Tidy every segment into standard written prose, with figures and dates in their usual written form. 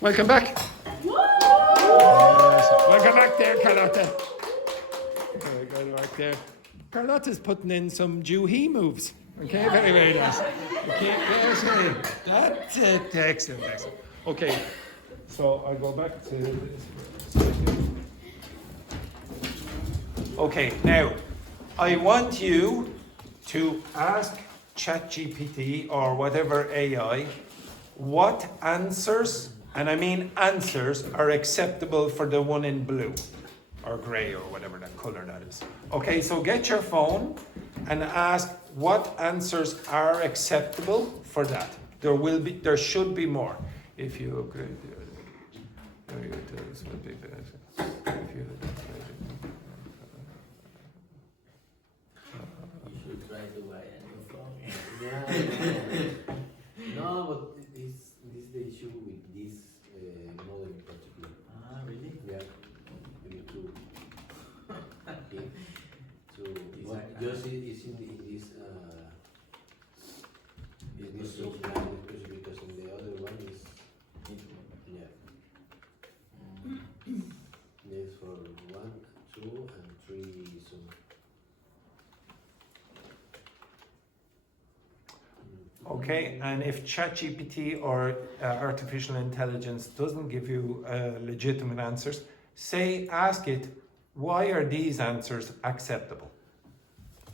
Welcome back. Welcome back there, Carlotta. Go back there. Carlotta's putting in some Jew-he moves. Okay, very, very nice. Okay, yes, that's it. Excellent, excellent. Okay, so I'll go back to this. Okay, now, I want you to ask ChatGPT or whatever AI what answers, and I mean answers, are acceptable for the one in blue or grey or whatever that colour that is. Okay, so get your phone and ask what answers are acceptable for that. There should be more. If you upgrade You should try to buy a new phone. No, but this the issue with this model in particular. Ah, really? Yeah, you need to well, just it's in this functionality, especially because in the other one is yeah. There's for 1, 2, and 3 zoom. Okay, and if ChatGPT or artificial intelligence doesn't give you legitimate answers, ask it, why are these answers acceptable?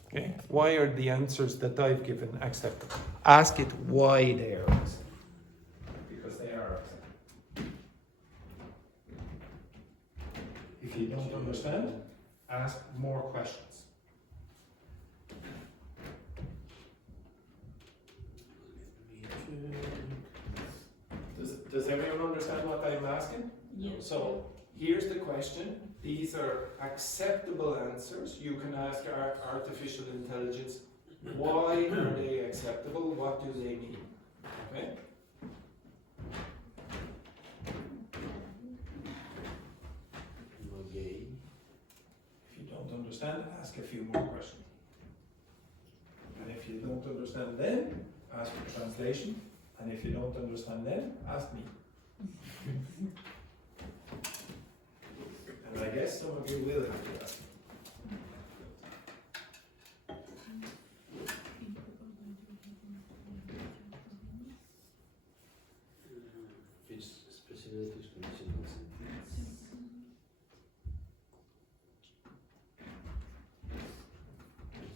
Okay, why are the answers that I've given acceptable? Ask it why they are acceptable. Because they are acceptable. If you don't understand, ask more questions. Does everyone understand what I'm asking? Yes. So here's the question. These are acceptable answers. You can ask our artificial intelligence, why are they acceptable? What do they mean? Okay? Okay. If you don't understand, ask a few more questions. And if you don't understand then, ask for translation. And if you don't understand then, ask me. And I guess some of you will have to ask me. It's specifically to conditional sentence.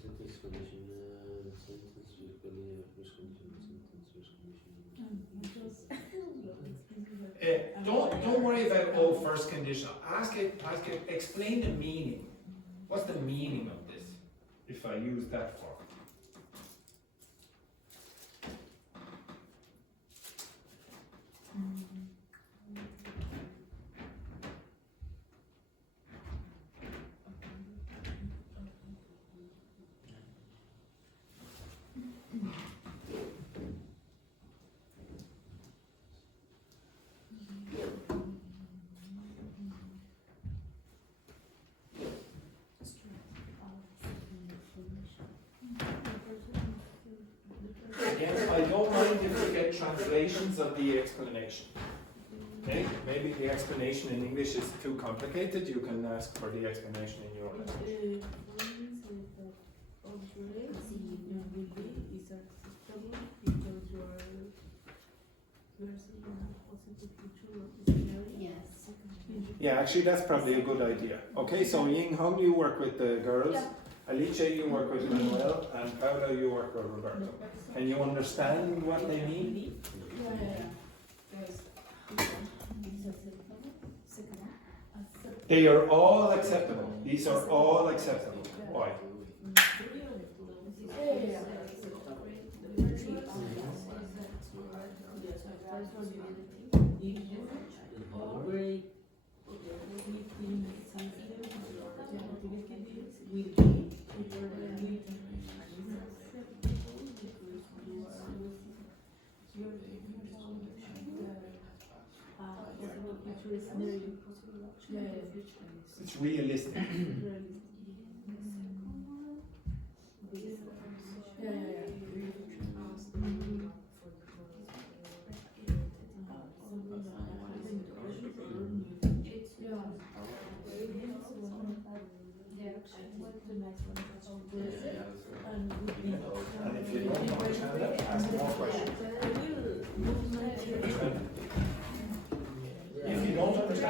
Sentence conditional sentence with conditional sentence with conditional. Don't worry about first conditional. Ask it, explain the meaning. What's the meaning of this if I use that form? Again, I don't mind if you get translations of the explanation. Okay? Maybe the explanation in English is too complicated. You can ask for the explanation in your language. Yes. Yeah, actually, that's probably a good idea. Okay, so Ying Hong, you work with the girls. Alicia, you work with Manuel, and Paolo, you work with Roberto. Can you understand what they mean? They are all acceptable. These are all acceptable. Why? It's realistic.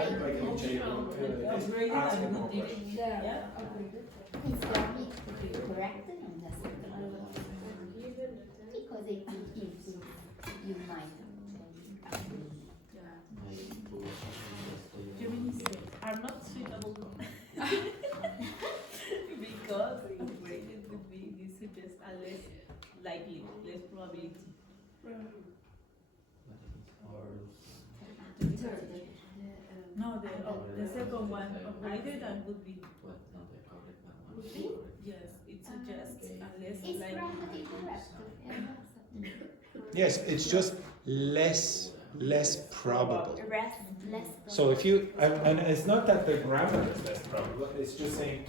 I can change Upgraded ask and it more good questions. Yeah. Is Dogme correct and acceptable? Because it gives you might. Gemini said are not suitable because upgraded would be this suggests a less likely, less probability. No, the second one, upgraded and would be. Yes, it suggests a less It's likely. grammatically correct. Yes, it's just less probable. Rest, less. So if you, and it's not that the grammar is less probable, it's just saying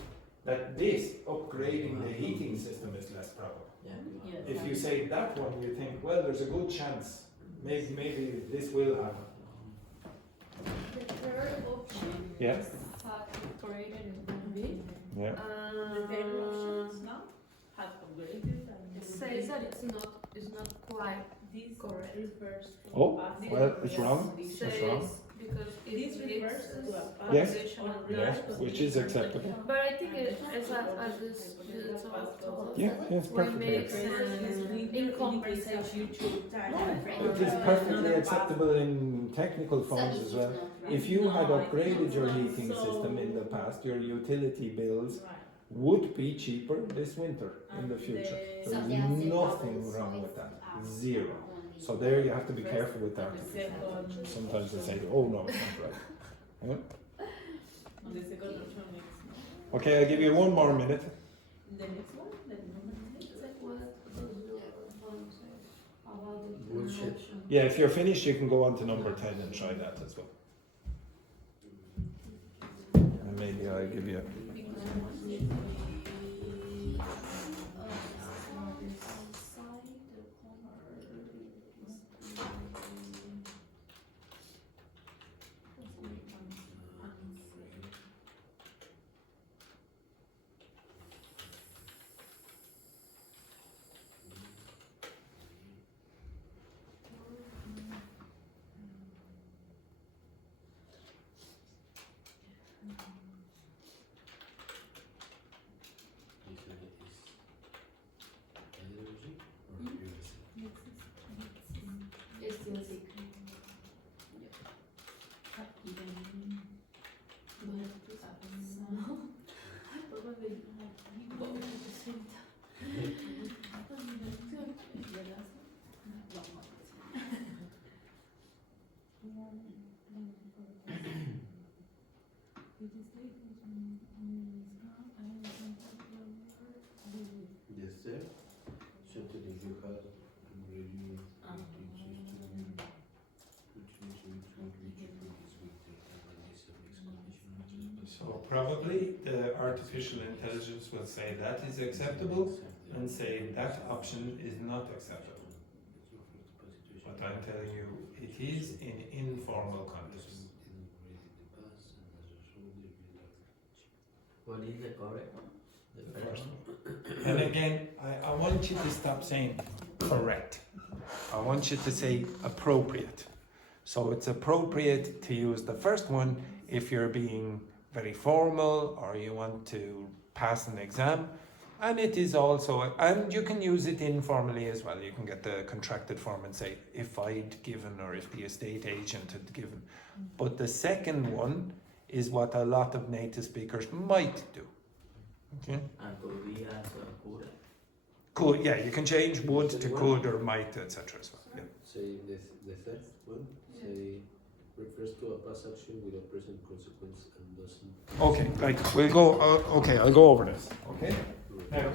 that this, upgrading the heating system is less probable. Yes. If you say that one, you think, well, there's a good chance, maybe this will happen. The third option Yeah. is upgraded and would be. Yeah. The third options now have upgraded and It says that it's not quite this correct. refers to Oh, past well, it's wrong. condition. That's wrong. Says because This it refers gives to a us past Yes. conditional or Yes, life. which is acceptable. But I think it's as this it's all Yeah, it's we perfectly make acceptable. in conversation. It is perfectly acceptable in technical forms as well. If you had upgraded your heating system in the past, your utility bills would be cheaper this winter in the future. There's nothing wrong with that. Zero. So there you have to be careful with that. Sometimes they say, oh no, it's not right. Yeah? The second option makes Okay, I'll give you one more minute. the next one, the Bullshit. Yeah, if you're finished, you can go on to number 10 and try that as well. And maybe I'll give you. Yes, sir. Certainly you have really So probably the artificial intelligence will say that is acceptable and say that option is not acceptable. But I'm telling you, it is in informal contexts. What is the correct one? The first one. And again, I want you to stop saying correct. I want you to say appropriate. So it's appropriate to use the first one if you're being very formal or you want to pass an exam. And it is also, and you can use it informally as well. You can get the contracted form and say, if I'd given or if the estate agent had given. But the second one is what a lot of native speakers might do. Okay? And could be as could. Could, yeah, you can change would to could or might, etc. as well. Yeah. Say the third one, say refers to a past action with a present consequence and doesn't. Okay, right, we'll go, okay, I'll go over this, okay? Now,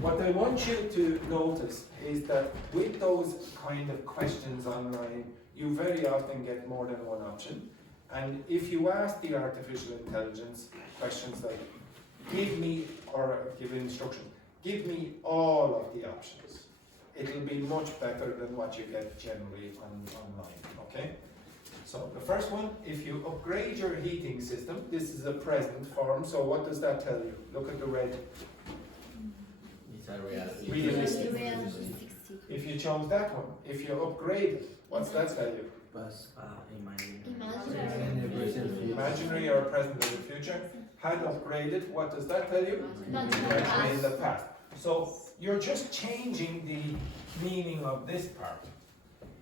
what I want you to notice is that with those kind of questions online, you very often get more than one option. And if you ask the artificial intelligence questions like, give me, or give instructions, give me all of the options, it'll be much better than what you get generally online, okay? So the first one, if you upgrade your heating system, this is a present form, so what does that tell you? Look at the red. It's a reality. Realistic. Realistic. If you chose that one, if you upgrade it, what's that tell you? Past, imagine. Imagine. imaginary or present or the future, had upgraded. What does that tell you? Actually in the past. So you're just changing the meaning of this part.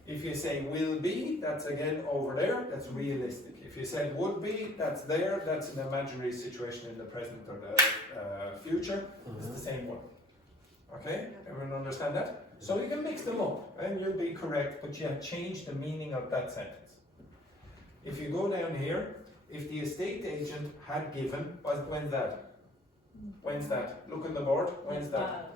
If you say will be, that's again over there, that's realistic. If you said would be, that's there, that's an imaginary situation in the present or the future. It's the same one. Okay? Everyone understand that? So you can mix them up and you'll be correct, but you have changed the meaning of that sentence. If you go down here, if the estate agent had given, when's that? When's that? Look on the board, when's that?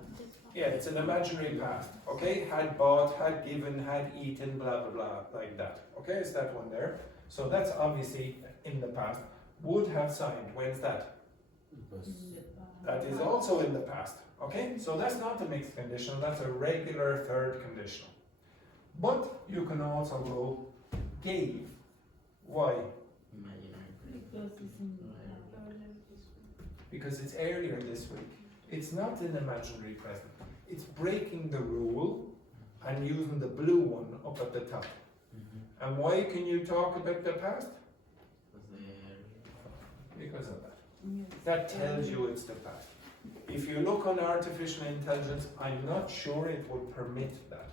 Yeah, it's an imaginary past, okay? Had bought, had given, had eaten, blah, blah, blah, like that. Okay, it's that one there. So that's obviously in the past. Would have signed, when's that? That is also in the past, okay? So that's not a mixed conditional, that's a regular third conditional. But you can also go gave. Why? Because it's earlier this week. It's not an imaginary present. It's breaking the rule and using the blue one up at the top. And why can you talk about the past? Because of that. That tells you it's the past. If you look on artificial intelligence, I'm not sure it would permit that.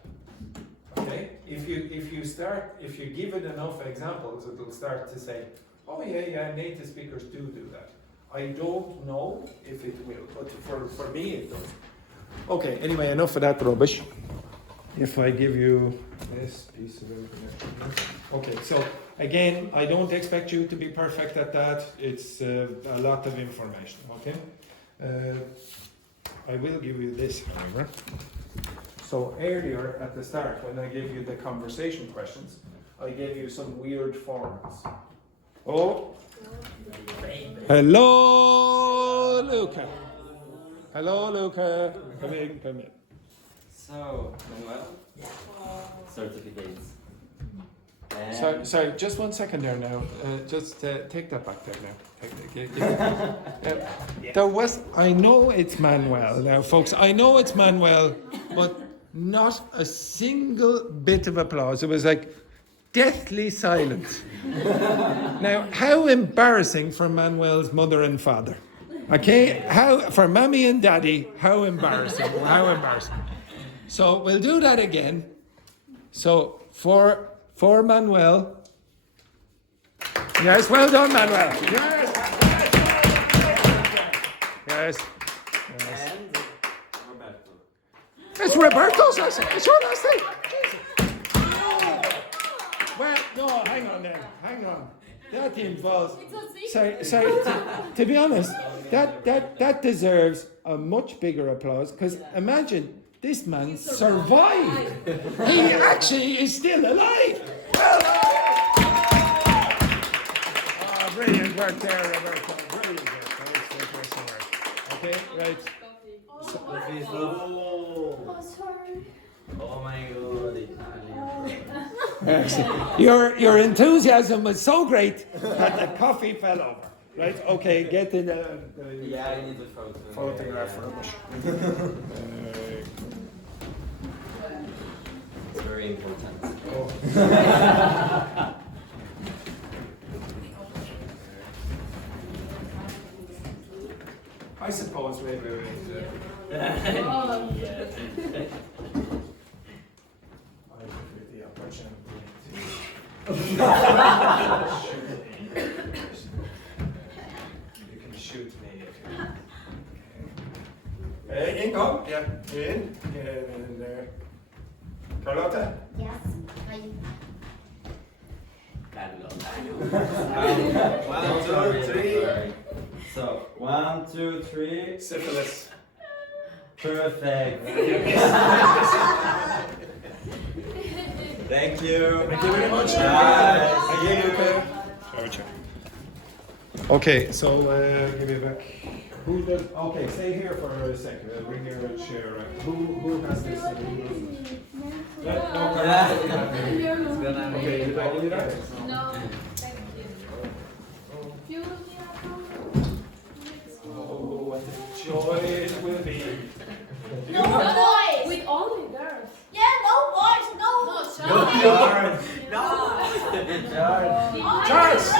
Okay? If you give it enough examples, it'll start to say, oh yeah, native speakers do that. I don't know if it will, but for me it does. Okay, anyway, enough of that rubbish. If I give you this piece of information. Okay, so again, I don't expect you to be perfect at that. It's a lot of information, okay? I will give you this, however. So earlier at the start, when I gave you the conversation questions, I gave you some weird forms. Oh. Hello, Luca. Hello, Luca. Come in. So, Manuel, certificates. Sorry, just 1 second there now. Just take that back there now. There was, I know it's Manuel now, folks. I know it's Manuel, but not a single bit of applause. It was like deathly silent. Now, how embarrassing for Manuel's mother and father. Okay, how for mommy and daddy? How embarrassing! How embarrassing! So we'll do that again. So for Manuel. Yes, well done, Manuel. Yes. And Roberto. It's Roberto's last name. It's your last name. Well, no, hang on then. Hang on. That involves. Sorry. To be honest, that deserves a much bigger applause because imagine this man survived. He actually is still alive. Well done. Oh, brilliant work there, Roberto. Brilliant work. Okay, right. Oh my god, Italian. Your enthusiasm was so great that the coffee fell over. Right? Okay, get in the Yeah, I need a photo. photograph for us. It's very important. I suppose maybe we need to. I give you the opportunity to. You can shoot me if you. In, go. Yeah, in there. Carlotta? Yes, Carlo. 1, 2, 3. So, 1, 2, 3. Syphilis. Perfect. Thank you. Thank you very much. Bye. Thank you, Luca. Ciao. Okay, so give me back. Who does? Okay, stay here for a second. I'll bring your chair. Who has this? And who doesn't? No, It's gonna be. Okay, you don't need that? No, thank you. You will be at home. Oh, what a joy it will be. No boys! With only girls. Yeah, no boys, no! No, No, shut darn. No! Charles!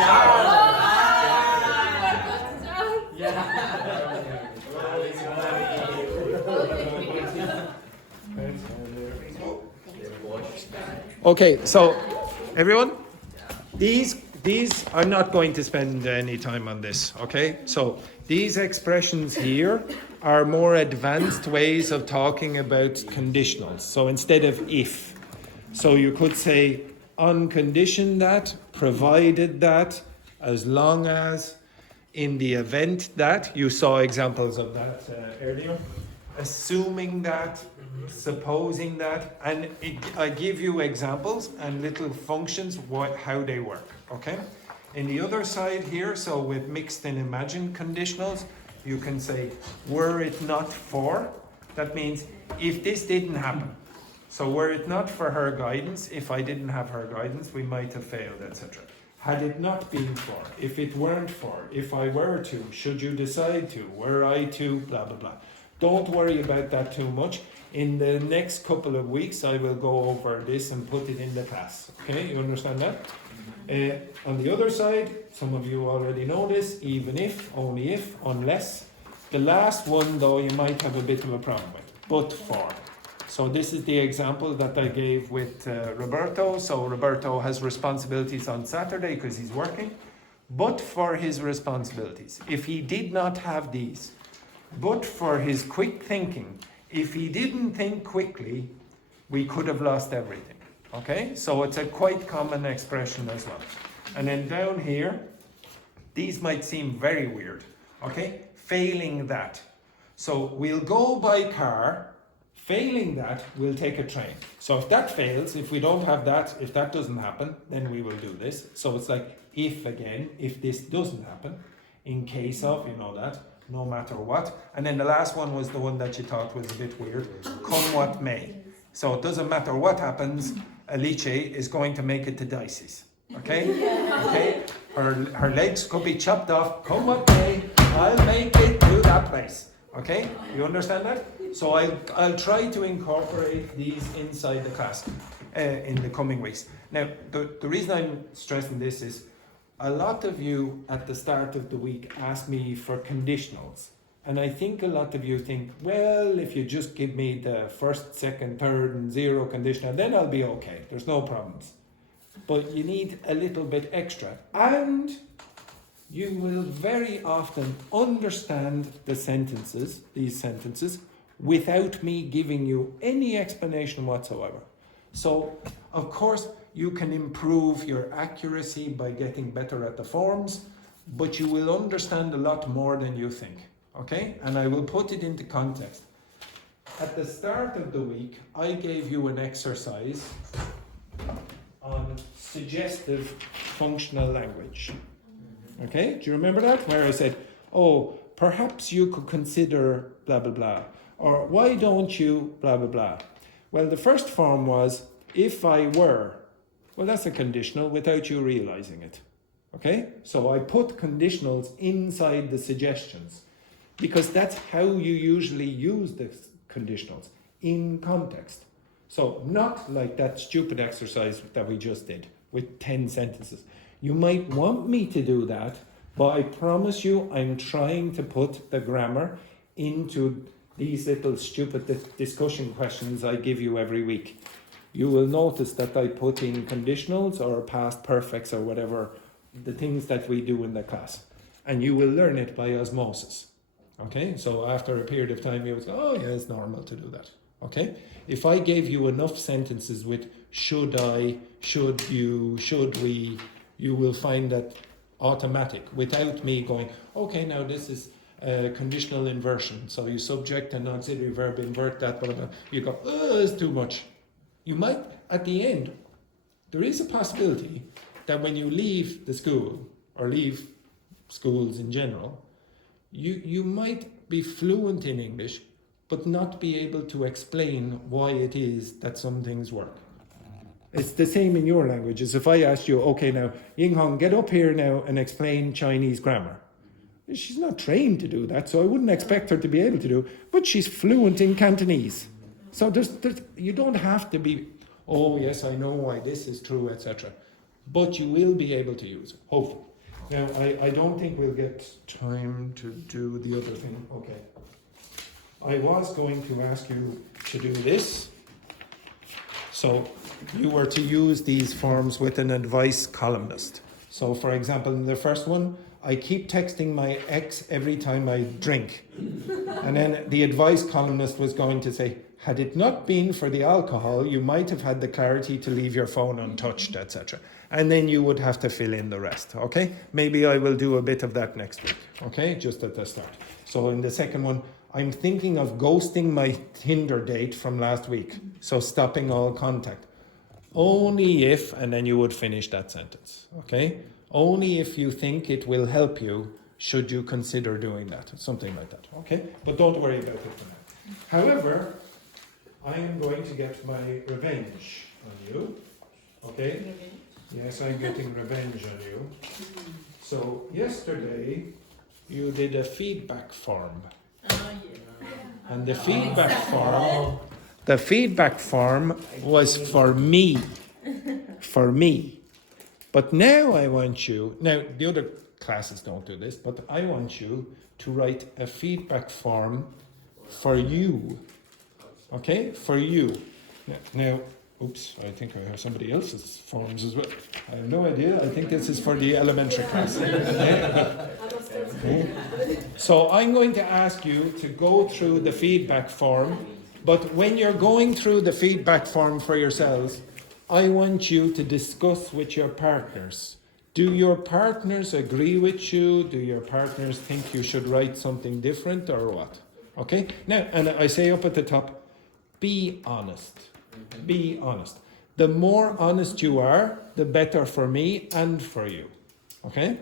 Okay, so everyone, these I'm not going to spend any time on this, okay? So these expressions here are more advanced ways of talking about conditionals. So instead of if, so you could say on condition that, provided that, as long as, in the event that, you saw examples of that earlier, assuming that, supposing that, and I give you examples and little functions, how they work, okay? In the other side here, so with mixed and imagined conditionals, you can say, were it not for, that means if this didn't happen. So were it not for her guidance, if I didn't have her guidance, we might have failed, etc. Had it not been for, if it weren't for, if I were to, should you decide to, were I to, blah, blah, blah. Don't worry about that too much. In the next couple of weeks, I will go over this and put it in the class. Okay, you understand that? On the other side, some of you already know this, even if, only if, unless. The last one, though, you might have a bit of a problem with, but for. So this is the example that I gave with Roberto. So Roberto has responsibilities on Saturday because he's working, but for his responsibilities. If he did not have these, but for his quick thinking, if he didn't think quickly, we could have lost everything. Okay? So it's a quite common expression as well. And then down here, these might seem very weird. Okay? Failing that. So we'll go by car. Failing that, we'll take a train. So if that fails, if we don't have that, if that doesn't happen, then we will do this. So it's like if again, if this doesn't happen, in case of, you know that, no matter what. And then the last one was the one that you thought was a bit weird. Come what may. So it doesn't matter what happens, Alice is going to make it to Dicey's. Okay? Okay? Her legs could be chopped off. Come what may, I'll make it to that place. Okay? You understand that? So I'll try to incorporate these inside the class in the coming weeks. Now, the reason I'm stressing this is a lot of you at the start of the week ask me for conditionals. And I think a lot of you think, well, if you just give me the first, second, third, and zero conditional, then I'll be okay. There's no problems. But you need a little bit extra. And you will very often understand the sentences, these sentences, without me giving you any explanation whatsoever. So, of course, you can improve your accuracy by getting better at the forms, but you will understand a lot more than you think, okay? And I will put it into context. At the start of the week, I gave you an exercise on suggestive functional language. Okay, do you remember that? Where I said, oh, perhaps you could consider blah, blah, blah. Or why don't you blah, blah, blah. Well, the first form was, if I were. Well, that's a conditional without you realizing it. Okay? So I put conditionals inside the suggestions because that's how you usually use the conditionals, in context. So not like that stupid exercise that we just did with 10 sentences. You might want me to do that, but I promise you I'm trying to put the grammar into these little stupid discussion questions I give you every week. You will notice that I put in conditionals or past perfects or whatever, the things that we do in the class. And you will learn it by osmosis. Okay? So after a period of time, you will say, oh yeah, it's normal to do that. Okay? If I gave you enough sentences with should I, should you, should we, you will find that automatic without me going, okay, now this is conditional inversion. So you subject and auxiliary verb invert that, blah, blah, blah. You go, oh, it's too much. You might, at the end, there is a possibility that when you leave the school, or leave schools in general, you might be fluent in English, but not be able to explain why it is that some things work. It's the same in your language as if I asked you, okay now, Ying Hong, get up here now and explain Chinese grammar. She's not trained to do that, so I wouldn't expect her to be able to do, but she's fluent in Cantonese. So you don't have to be, oh yes, I know why this is true, etc. but you will be able to use it, hopefully. Now, I don't think we'll get time to do the other thing. Okay. I was going to ask you to do this. So you were to use these forms with an advice columnist. So for example, in the first one, I keep texting my ex every time I drink. And then the advice columnist was going to say, had it not been for the alcohol, you might have had the clarity to leave your phone untouched, etc. And then you would have to fill in the rest, okay? Maybe I will do a bit of that next week, okay? Just at the start. So in the second one, I'm thinking of ghosting my Tinder date from last week. So stopping all contact. Only if, and then you would finish that sentence, okay? Only if you think it will help you, should you consider doing that, something like that, okay? But don't worry about it for now. However, I am going to get my revenge on you, okay? Yes, I'm getting revenge on you. So yesterday, you did a feedback form. Oh, yeah. And the feedback form was for me. For me. But now I want you, now the other classes don't do this, but I want you to write a feedback form for you. Okay? For you. Now, oops, I think I have somebody else's forms as well. I have no idea. I think this is for the elementary class. So I'm going to ask you to go through the feedback form, but when you're going through the feedback form for yourselves, I want you to discuss with your partners. Do your partners agree with you? Do your partners think you should write something different or what? Okay? Now, and I say up at the top, be honest. Be honest. The more honest you are, the better for me and for you. Okay?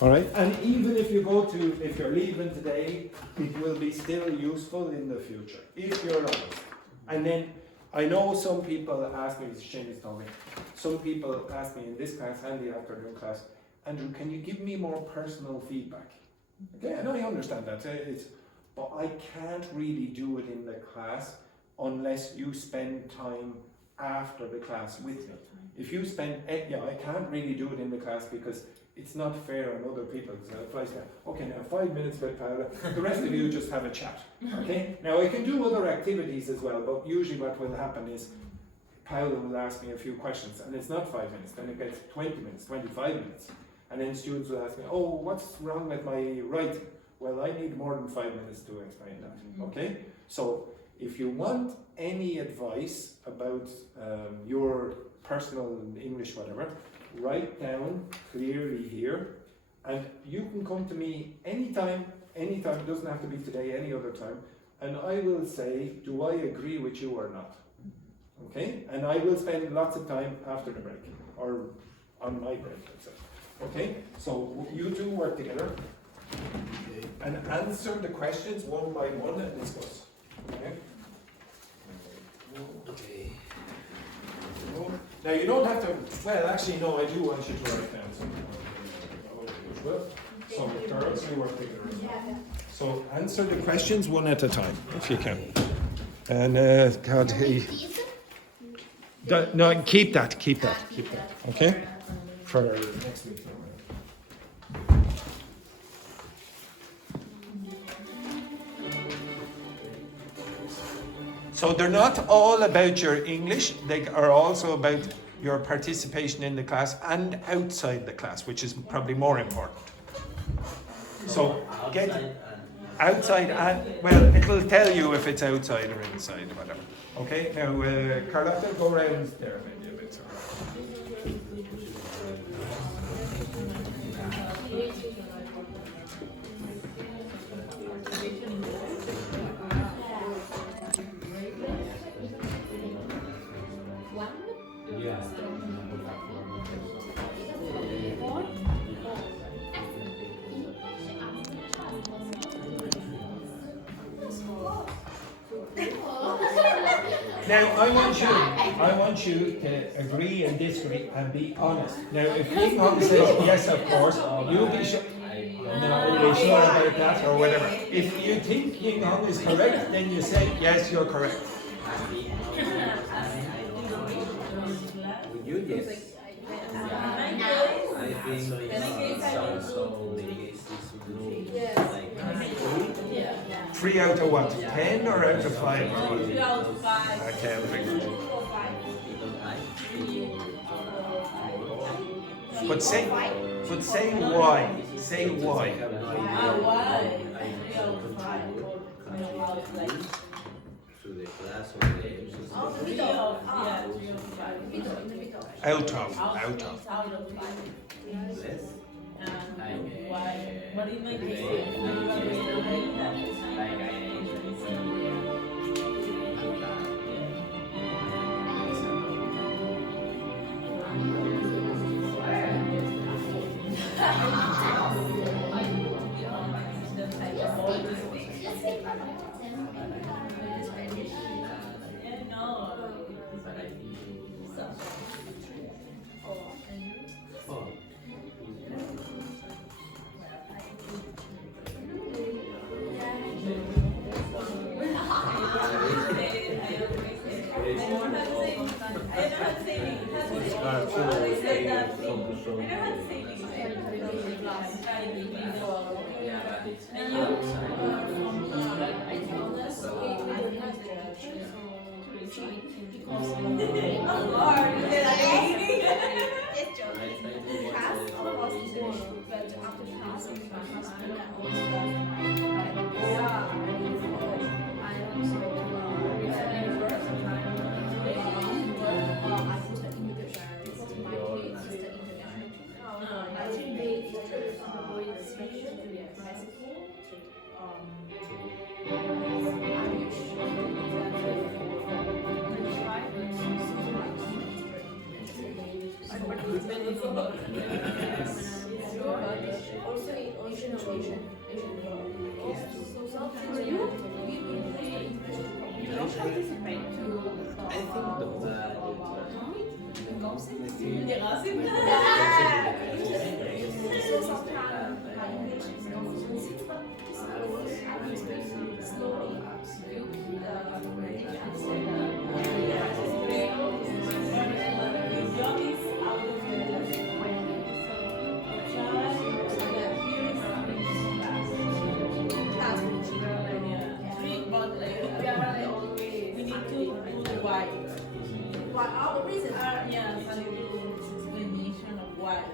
All right? And even if if you're leaving today, it will be still useful in the future, if you're honest. And then, I know some people ask me, Shane's told me, some people ask me in this class and the afternoon class, Andrew, can you give me more personal feedback? Okay, and I understand that. But I can't really do it in the class unless you spend time after the class with me. If you spend, I can't really do it in the class because it's not fair on other people. So if I say, okay, now 5 minutes with Paula, the rest of you just have a chat. Okay? Now I can do other activities as well, but usually what will happen is Paula will ask me a few questions, and it's not 5 minutes, then it gets 20 minutes, 25 minutes. And then students will ask me, oh, what's wrong with my writing? Well, I need more than 5 minutes to explain that. Okay? So if you want any advice about your personal English, whatever, write down clearly here, and you can come to me anytime, it doesn't have to be today, any other time, and I will say, do I agree with you or not? Okay? And I will spend lots of time after the break, or on my break, let's say. Okay? So you two work together, and answer the questions one by one and discuss. Okay? Okay. Now you don't have to, well actually no, I do want you to write down something. So girls, we work together. So answer the questions one at a time, if you can. And God, no, keep that. Okay? For next week. So they're not all about your English, they are also about your participation in the class and outside the class, which is probably more important. So get outside and, well, it'll tell you if it's outside or inside or whatever. Okay, now Carlotta, go around there maybe a bit. Now, I want you to agree and disagree and be honest. Now, if Ying Hong says yes, of course, you be sure. I'm not really sure about that or whatever. If you think Ying Hong is correct, then you say yes, you're correct. With you, yes. So Then I guess I will do yeah. 3 out of what? 10 or out of 5? No, 3 out of 5. Okay, very good. 2 or 5. 3 or 5. But say why. Say why. Why? 3 out of 5. Like to the class of the 3 of 5. Out of. Out of 5. less. And why? But in my case, Oh.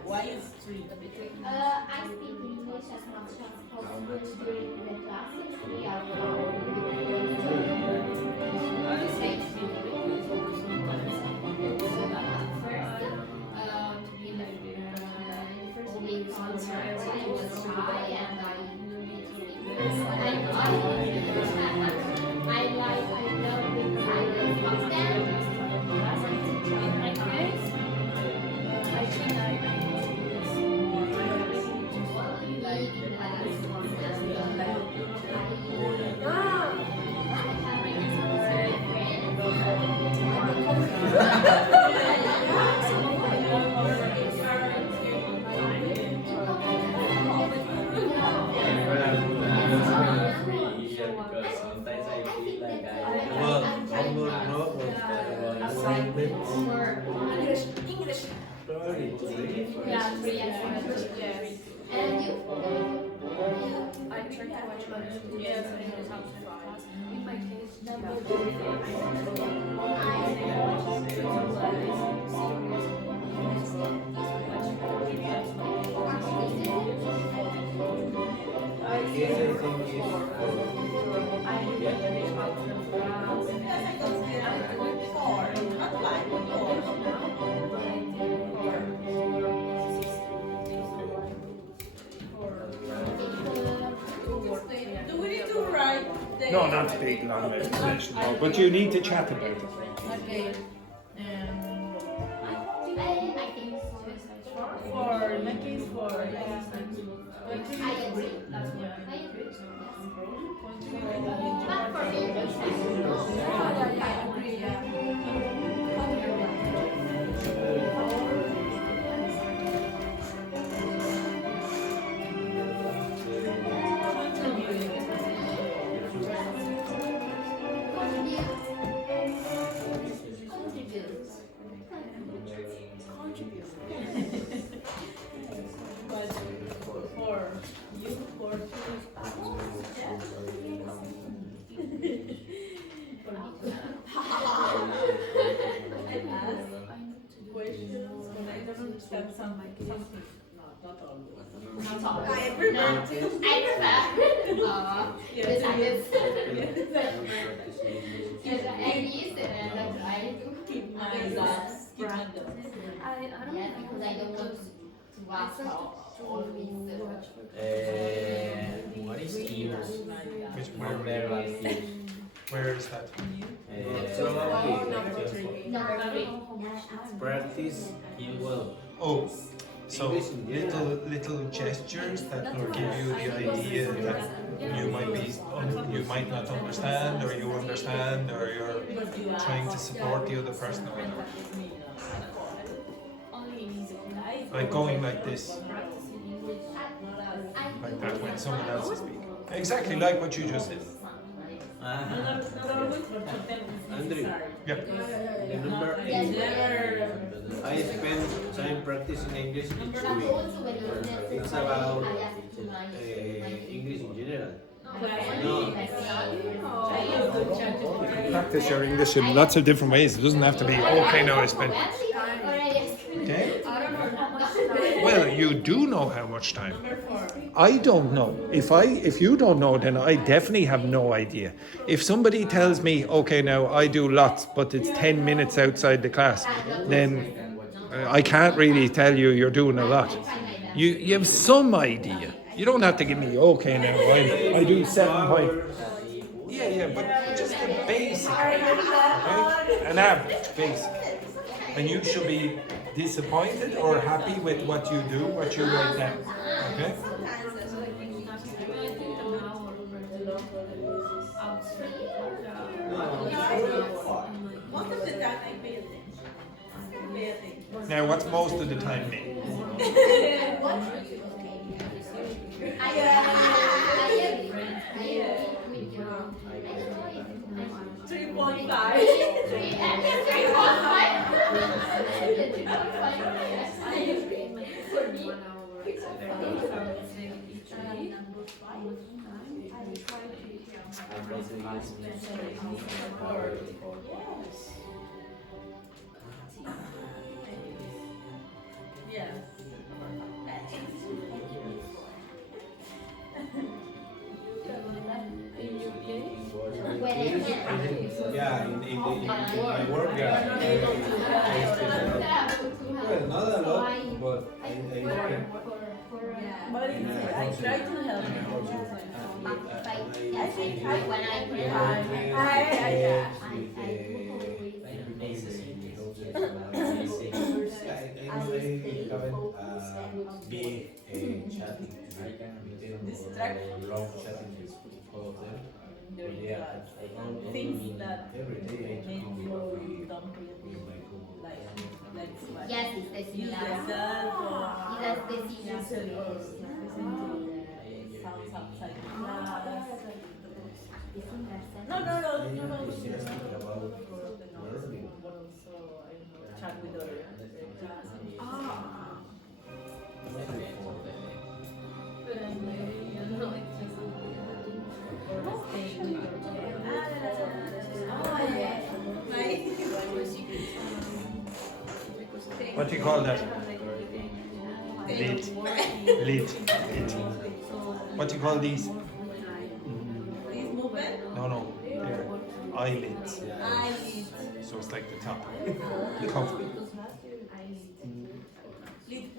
Why is 3? I speak English as much as possible during the classes. We are first week I was shy and I love the silence of them. My parents, I think and you? I try to watch my Yes, in my case, number Do we need to write the... No, not to be long explanation, no, but you need to chat about it. Okay. I think For in my case, for I agree. I agree. But for me, it's talk. I prefer to. I prefer. The science. Yes, I listen and I try to Keep my Okay, dogs. Keep my practice. dogs. I don't Yes, know because I don't want to watch all these. watch What is ears? Which Non-verbal cues. where is that? Probably practice well. Oh, so little gestures that will give you the idea that you might not understand, or you understand, or you're trying to support the other person or whatever. Like going like this, like that when someone else is speaking. Exactly like what you just did. Andrew, Yeah. remember I spend time practicing English each But week. also when you're It's about I ask to my English in general. Practice your English in lots of different ways. It doesn't have to be okay. Now I spend. Okay. Well, you do know how much time. I don't know. If you don't know, then I definitely have no idea. If somebody tells me, okay, now I do lots, but it's 10 minutes outside the class, then I can't really tell you you're doing a lot. You have some idea. You don't have to give me, okay, now I do 7 point. Yeah, but just a basic, okay? An average, basic. And you should be disappointed or happy with what you do, what you write down, okay? Most of the time I pay attention. Pay attention. Now, what's most of the time mean? I 3.5. Yes. Yeah, in my work, yeah. Well, not a lot, but I But I try to help him. I think I when I haven't been chatting with them or long chatting with all of them. But yeah, Things that every day I make talk you with don't really like what? Yes, it's the Use similar. yourself or That's the use similar. it or listen to sounds outside the class. No. It's just about learning. But also chat with other class. What do you call that? Lid. What do you call these? This movement, No, they're eyelids. eyelids. So it's like the top. The cover.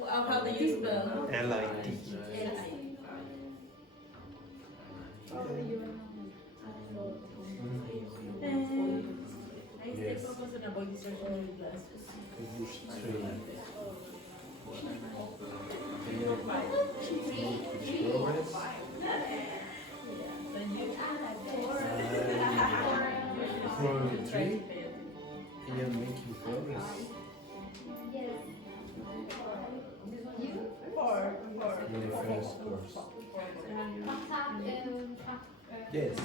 How do you spell? L-I-D. I stay focused on avoid distraction in class. From 3, you're making progress. Four. In the first course. Yes.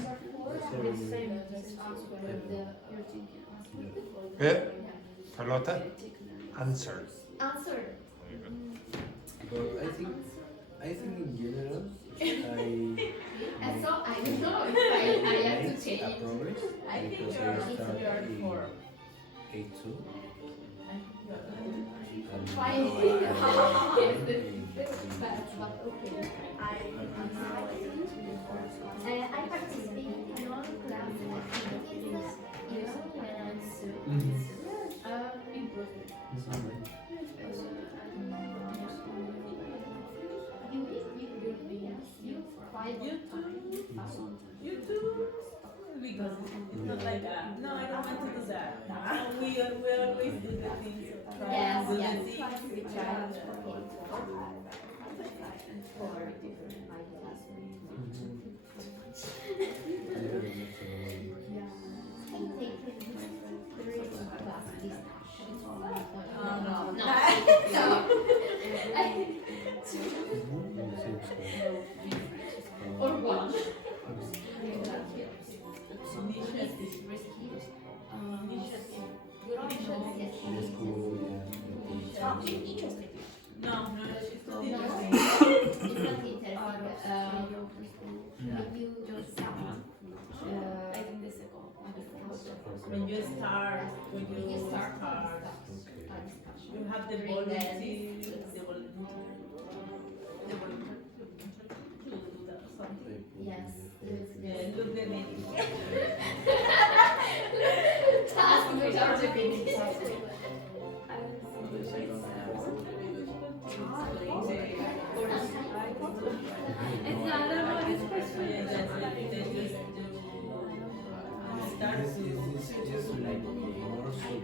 Yeah. Carlotta? Answer. Answer. But I think in general, And so I don't know if I have to made change a it. progress because I started in A2. And Why? now I'm in But okay. participate in all class activities, even when I'm sick. You five YouTube, because it's not like no, I don't want to do that. We always do the things. Try Yes, to do yes. the things. We try for different I take three class discussion. No. Or one. No, she's not It's interesting. not interesting. If you someone, When you start, you start you have the volunteer, to do that something. yes. Yeah, look the name. Task which are repeating. It's not about this Yeah, person. that's it. Then you start to.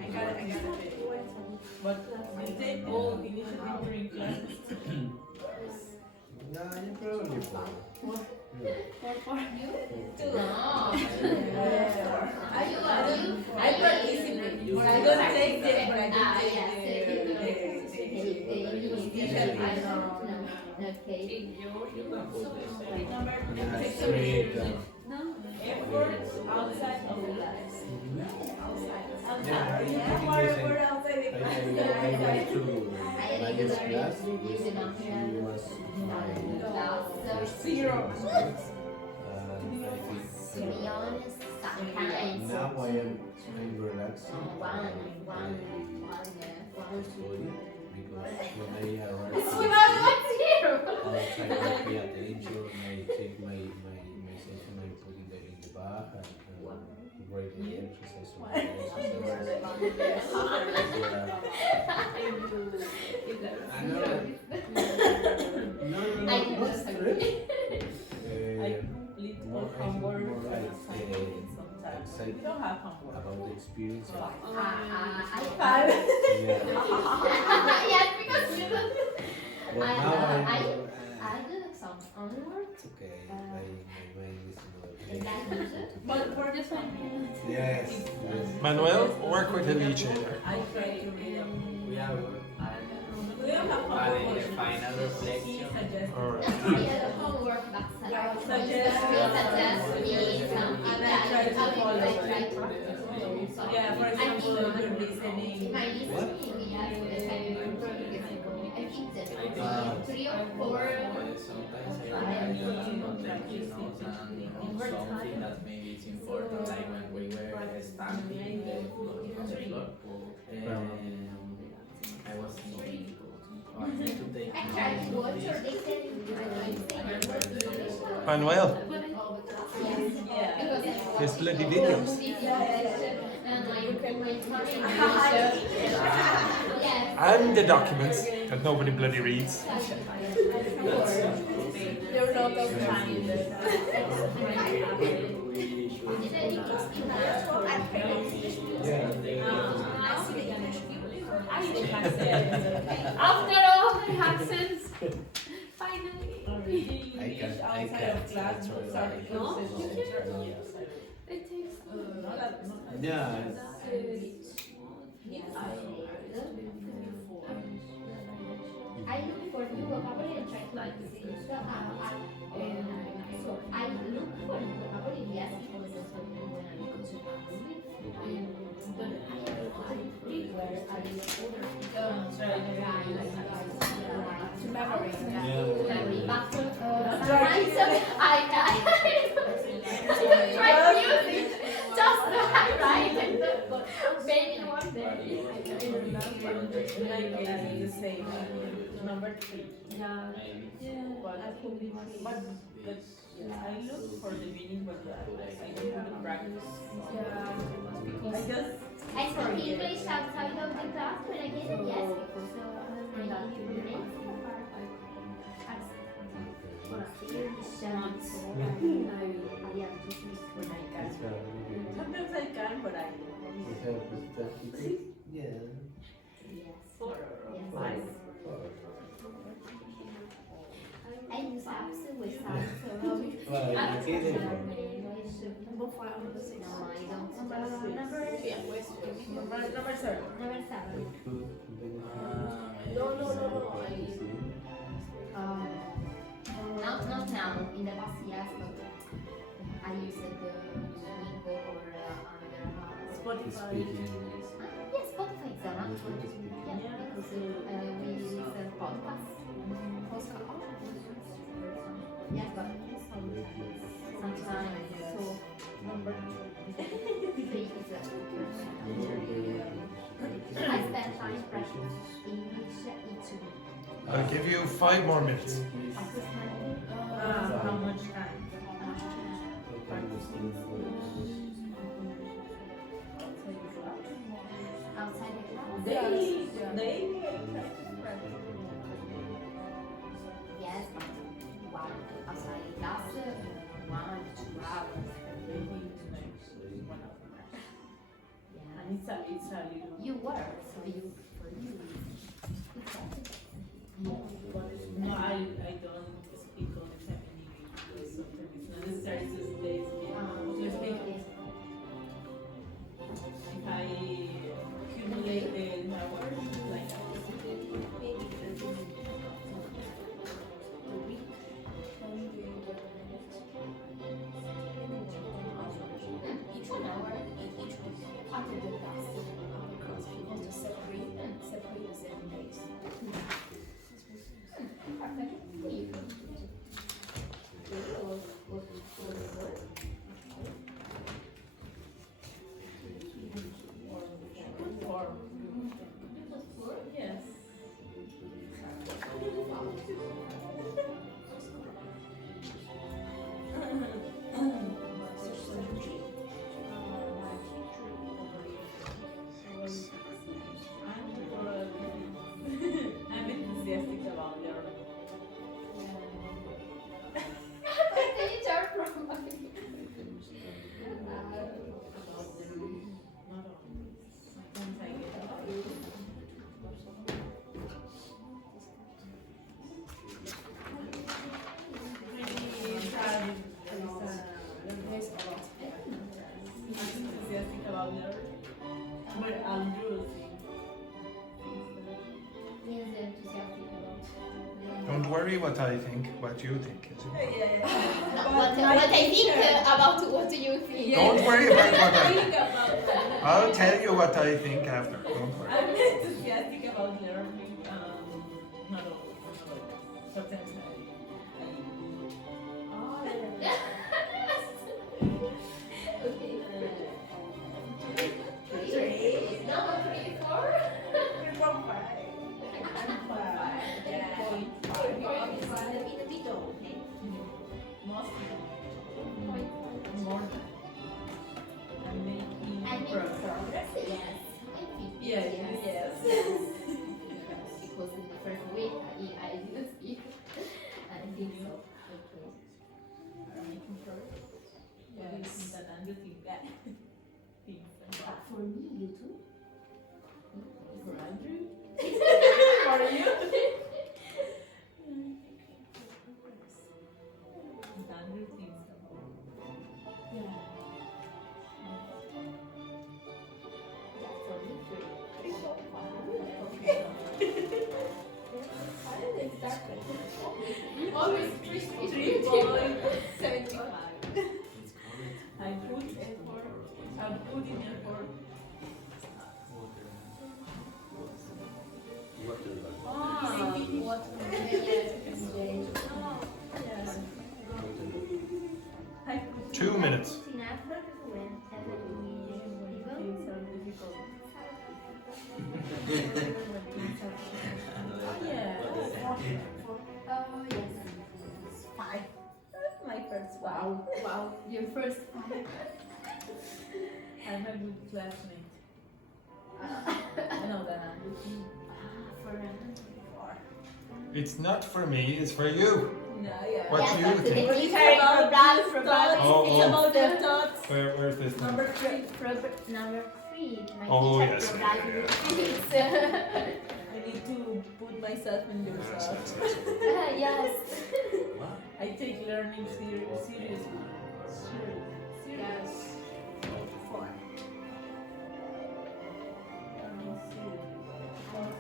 I got it. But you take all initiative during classes. No, you probably will. No. I participate. I don't take them, but I do take the effort outside of the class. Outside. Yeah, more outside the class. I went to Maya's class, which was my first Zero. To be honest, sometimes Now I'm relaxing. one Study because when I arrive It's what's here. I try to pay attention. I take my session, I put it in the bag and write the exercise. I can just agree. I complete all homework sometimes. We don't have homework. About the experience. I Yeah. yes, because you don't. But now I do some homework. it's okay. My mind is Is that good? But for Just 1 minute. Yes. Manuel, work with Alicia. I try to read them. We have We don't have the homework. final reflection. Alright. Yeah, homework that's Suggest me something and I that try to follow. I try to Yeah, for example, you're listening. my listening, yes, I think that 3 or 4 Sometimes I write conditionals and something that maybe is important, like when we were standing on the floor. I was thinking, oh, I need to take I try to watch or listen. Manuel, Yeah. his bloody videos. And the documents that nobody bloody reads. You're not of time. After all the accents, finally. I can Outside of class, No? It takes Yeah. I look for new vocabulary and try to like this. So I look for new vocabulary, yes, because it's when I'm consulting. But I read where I to memory. But sometimes I try using just the handwriting, but maybe one day. Like the same. Number number 3. Yeah. Maybe. But I look for the meaning, but I don't practice. Yeah. I just I speak English outside of the class when I get it, yes, because my remains when I can. Sometimes I can, but I Yeah. Yes. 4 or 5. I use apps without Well, you see them. Number 5, number 6. No, I don't. Number Number 7. Number 7. Not now. In the past, yes, but I use the Duolingo or other. Spotify. Yes, Spotify is an app. Yeah, because we listen podcasts. Yes, but sometimes so number 3 is I spend time practicing English each week. I'll give you 5 more minutes. How much time? Outside the class? Daily. Yes, but one outside the class, 1 to 2 hours per day. Yeah. And it's a little. You work, so you for you. No, I don't speak all the time in English because sometimes it's not necessary to speak. If I accumulate the hours, like Each 1 hour in each week. After the class. Because we want to separate the 7 days. yes. I'm enthusiastic about learning. Sometimes I get enthusiastic about learning, but I'm losing. Don't worry what I think, what you think. Is it? What I think about what do you think? Don't worry about what I Think think. about that. I'll tell you what I think after. Don't worry. I'm enthusiastic about learning. Not always. Sometimes I Okay. 3, number 3, 4. more than I'm making progress. Yes. Yes. Because in the first week I didn't speak. I think so. Okay. I'm making progress. Yes. That Andrew think that. But for me, you too. For Andrew? For you? Andrew thinks about. Yeah. For me, 3. Always 3.75. I put effort. I'm putting effort. What? I put 2 minutes. things are difficult. Oh, yeah. Wow, wow, your first 5. I'm a good classmate. No, that I'm looking For for. It's not for me, it's for you. No, yeah. What do you that's think? the It's thing about thoughts. thoughts. Oh, It's oh. about the thoughts. Where's this one? Number 3. Number 3, my Oh, teacher yes, provided yeah, with yeah. physics. I need to put myself in their Yes, thoughts. yes, yes. Yes. What? I take learning seriously. Yes. 4. Learning seriously.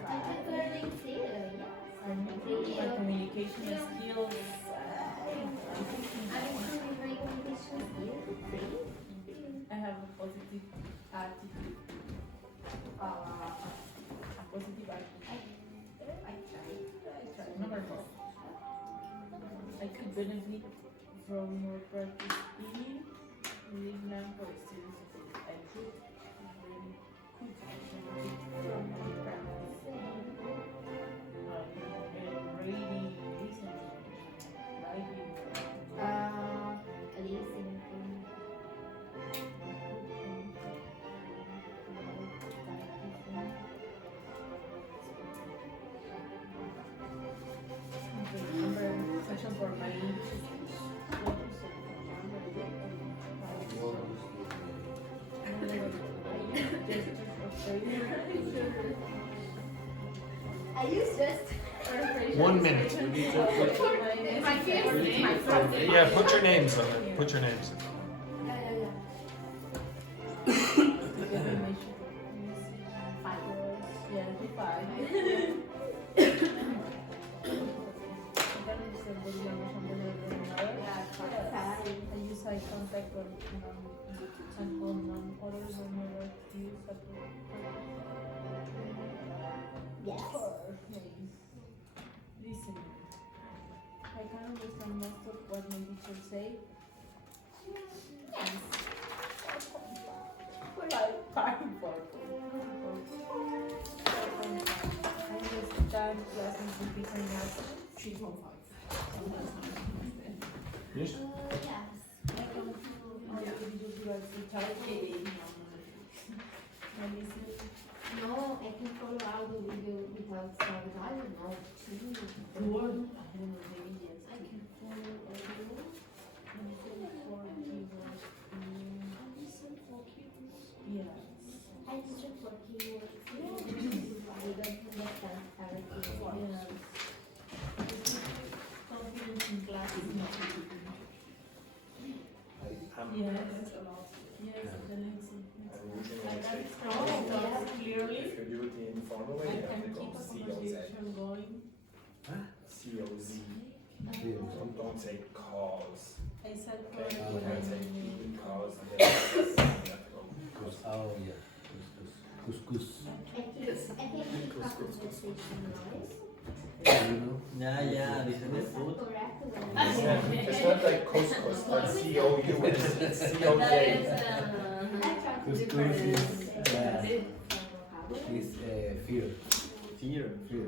I took learning theater, yes. And My communication skills. I'm improving my communication skills. 3. I have a positive attitude. Positive attitude. I tried. I try. Number 4. I could benefit from more practice speaking. Reading now for students. I could really could benefit from more practice. Reading, listening, writing. Listening to Number section for my English speech. I use just 1 minute. my first name. My first name. Yeah, put your names on it. Put your names on it. I use eye contact when others are never use at Yes. Listening. I can understand most of what my teacher say. Yes. I understand classes with different accents. 3.5. Yes? Yes. I come to individual child. I listen. No, I can follow out the video without subtitles. No. The word. I don't know the Indians. I can follow audio. And listen for keywords. Listen for keywords. Yes. I listen for keywords. I don't understand everything. Yes. Confidence in class is not Yes. Yes, the next. I can express thoughts clearly. If you do it the informal way, I you have can to go keep a COZ. conversation going. COZ. Don't say cause. I said for Okay. You when I can't say mean- because and then you have to go. Oh, yeah. Couscous. I think it's a conversation noise. You know? Yeah, this is the food. Correct. It's not like couscous, but COUS. It's COJ. I try to Couscous is, differentiate Is fear. Fear. Fear. Fear.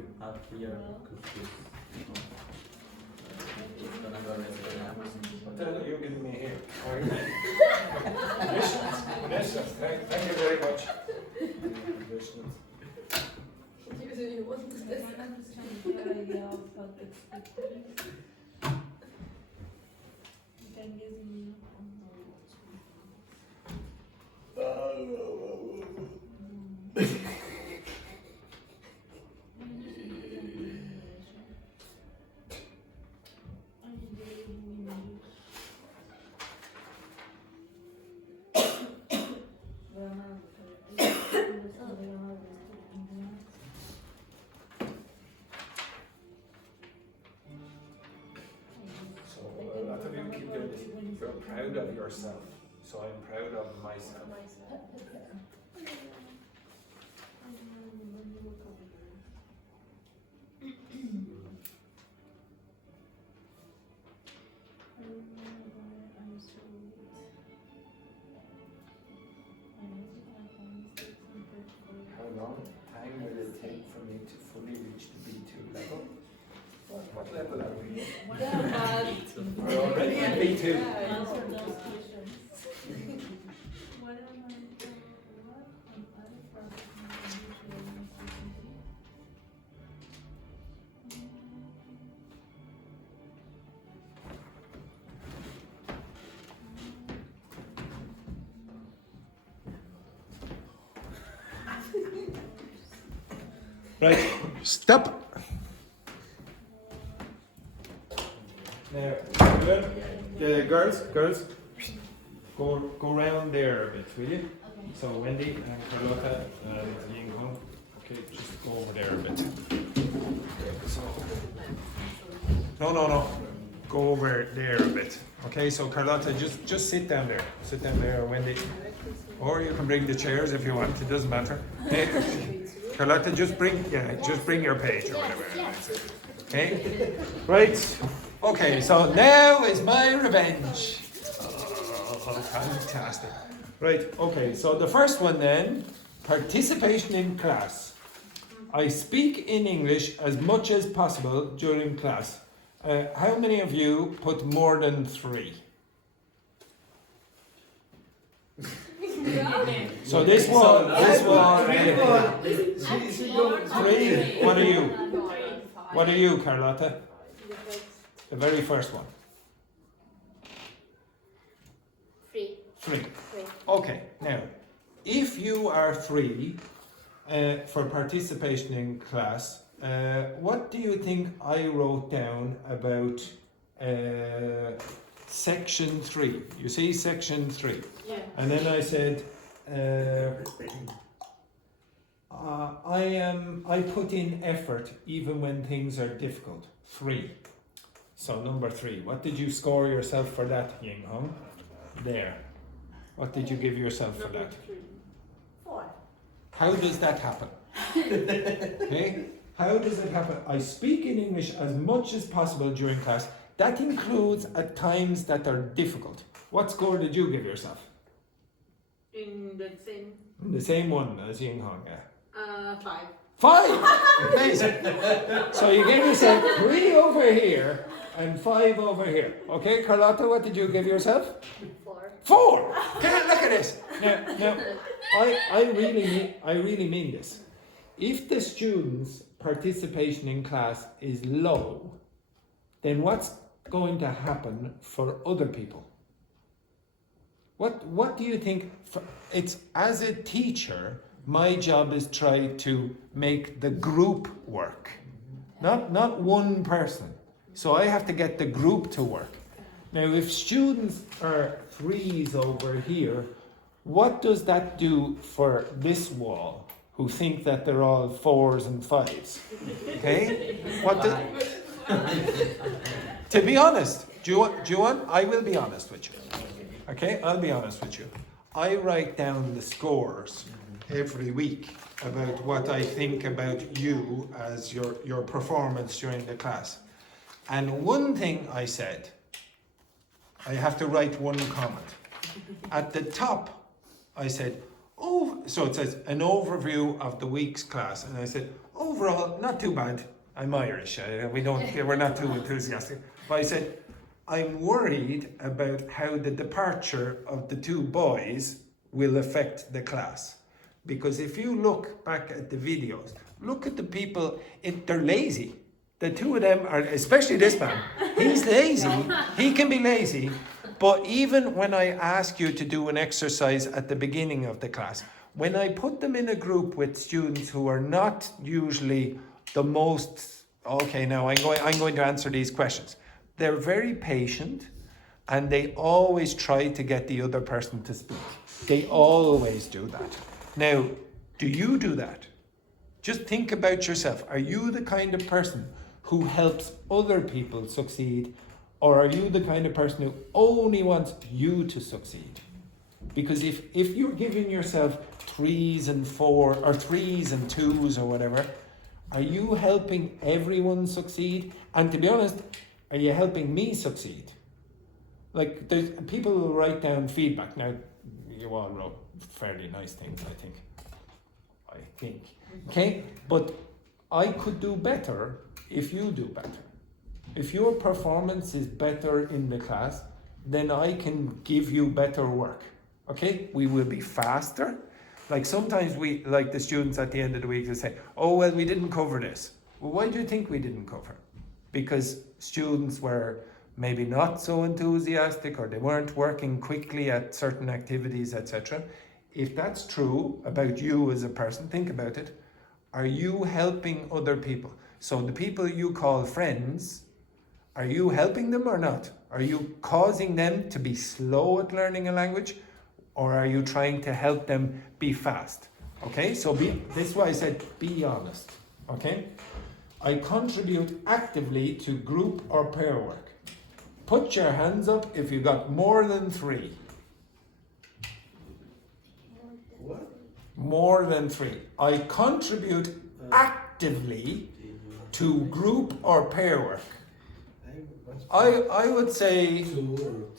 Couscous. It's gonna go restaurant. What the hell are you giving me here? Conditionals. Thank you very much. Conditionals. I can understand the idea of what expected. You can use me. So a lot of you keep doing this. You're proud of yourself. So I'm proud of myself. How long time will it take for me to fully reach the B2 level? What level are we? What about We're already in Me too. Answer those questions. Right, stop. Now, good. Girls, go round there a bit, will you? So Wendy and Carlotta and Ying Hong. Okay, just go over there a bit. So, no. Go over there a bit. Okay, so Carlotta, just sit down there. Sit down there, Wendy. Or you can bring the chairs if you want. It doesn't matter. Carlotta, just bring your page or whatever. Okay? Right. Okay, so now is my revenge. Oh, fantastic. Right, okay, so the first one then, participation in class. I speak in English as much as possible during class. How many of you put more than 3? So this one, 3. What are you, Carlotta? The very first one. 3. Okay, now, if you are 3 for participation in class, what do you think I wrote down about section 3? You see section 3? Yeah. And then I said, I put in effort even when things are difficult. 3. So number 3. What did you score yourself for that, Ying Hong? There. What did you give yourself for that? 4. How does that happen? Okay? How does it happen? I speak in English as much as possible during class. That includes at times that are difficult. What score did you give yourself? In the same. The same one as Ying Hong, yeah. 5. 5! Amazing! So you gave yourself 3 over here and 5 over here. Okay, Carlotta, what did you give yourself? 4. 4! Look at this! Now, I really mean this. If the students' participation in class is low, then what's going to happen for other people? What do you think? It's as a teacher, my job is try to make the group work, not one person. So I have to get the group to work. Now, if students are 3s over here, what does that do for this wall, who think that they're all 4s and 5s? Okay? To be honest, do you want? I will be honest with you. Okay, I'll be honest with you. I write down the scores every week about what I think about you as your performance during the class. And one thing I said, I have to write one comment. At the top, I said, so it says an overview of the week's class. And I said, overall, not too bad. I'm Irish, we're not too enthusiastic. But I said, I'm worried about how the departure of the 2 boys will affect the class. Because if you look back at the videos, look at the people, they're lazy. The 2 of them are, especially this man, he's lazy, he can be lazy. But even when I ask you to do an exercise at the beginning of the class, when I put them in a group with students who are not usually the most, okay, now I'm going to answer these questions. They're very patient and they always try to get the other person to speak. They always do that. Now, do you do that? Just think about yourself. Are you the kind of person who helps other people succeed, or are you the kind of person who only wants you to succeed? Because if you're giving yourself 3s and 4 or 3s and 2s or whatever, are you helping everyone succeed? And to be honest, are you helping me succeed? Like, there's people who write down feedback. Now, you all wrote fairly nice things, I think. Okay? But I could do better if you do better. If your performance is better in the class, then I can give you better work. Okay? We will be faster. Like sometimes we, like the students at the end of the week, they say, oh, well, we didn't cover this. Well, why do you think we didn't cover? Because students were maybe not so enthusiastic, or they weren't working quickly at certain activities, etc. If that's true about you as a person, think about it. Are you helping other people? So the people you call friends, are you helping them or not? Are you causing them to be slow at learning a language? Or are you trying to help them be fast? Okay, so this is why I said be honest. Okay? I contribute actively to group or pair work. Put your hands up if you got more than 3. What? More than 3. I contribute actively to group or pair work. I would say,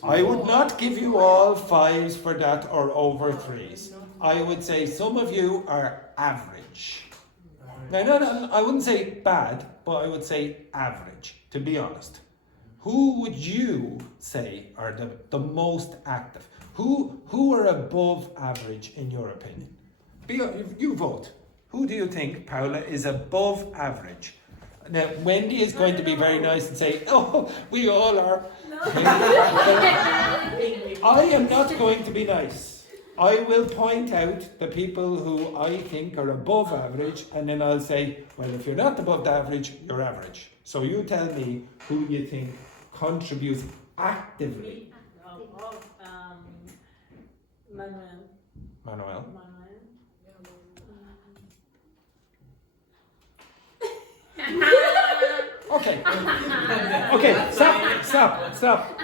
I would not give you all 5s for that or over 3s. I would say some of you are average. Now, no, I wouldn't say bad, but I would say average, to be honest. Who would you say are the most active? Who are above average in your opinion? You vote. Who do you think, Paula, is above average? Now, Wendy is going to be very nice and say, oh, we all are. No. I am not going to be nice. I will point out the people who I think are above average, and then I'll say, well, if you're not above the average, you're average. So you tell me who you think contributes actively. Manuel. Okay. Okay, stop.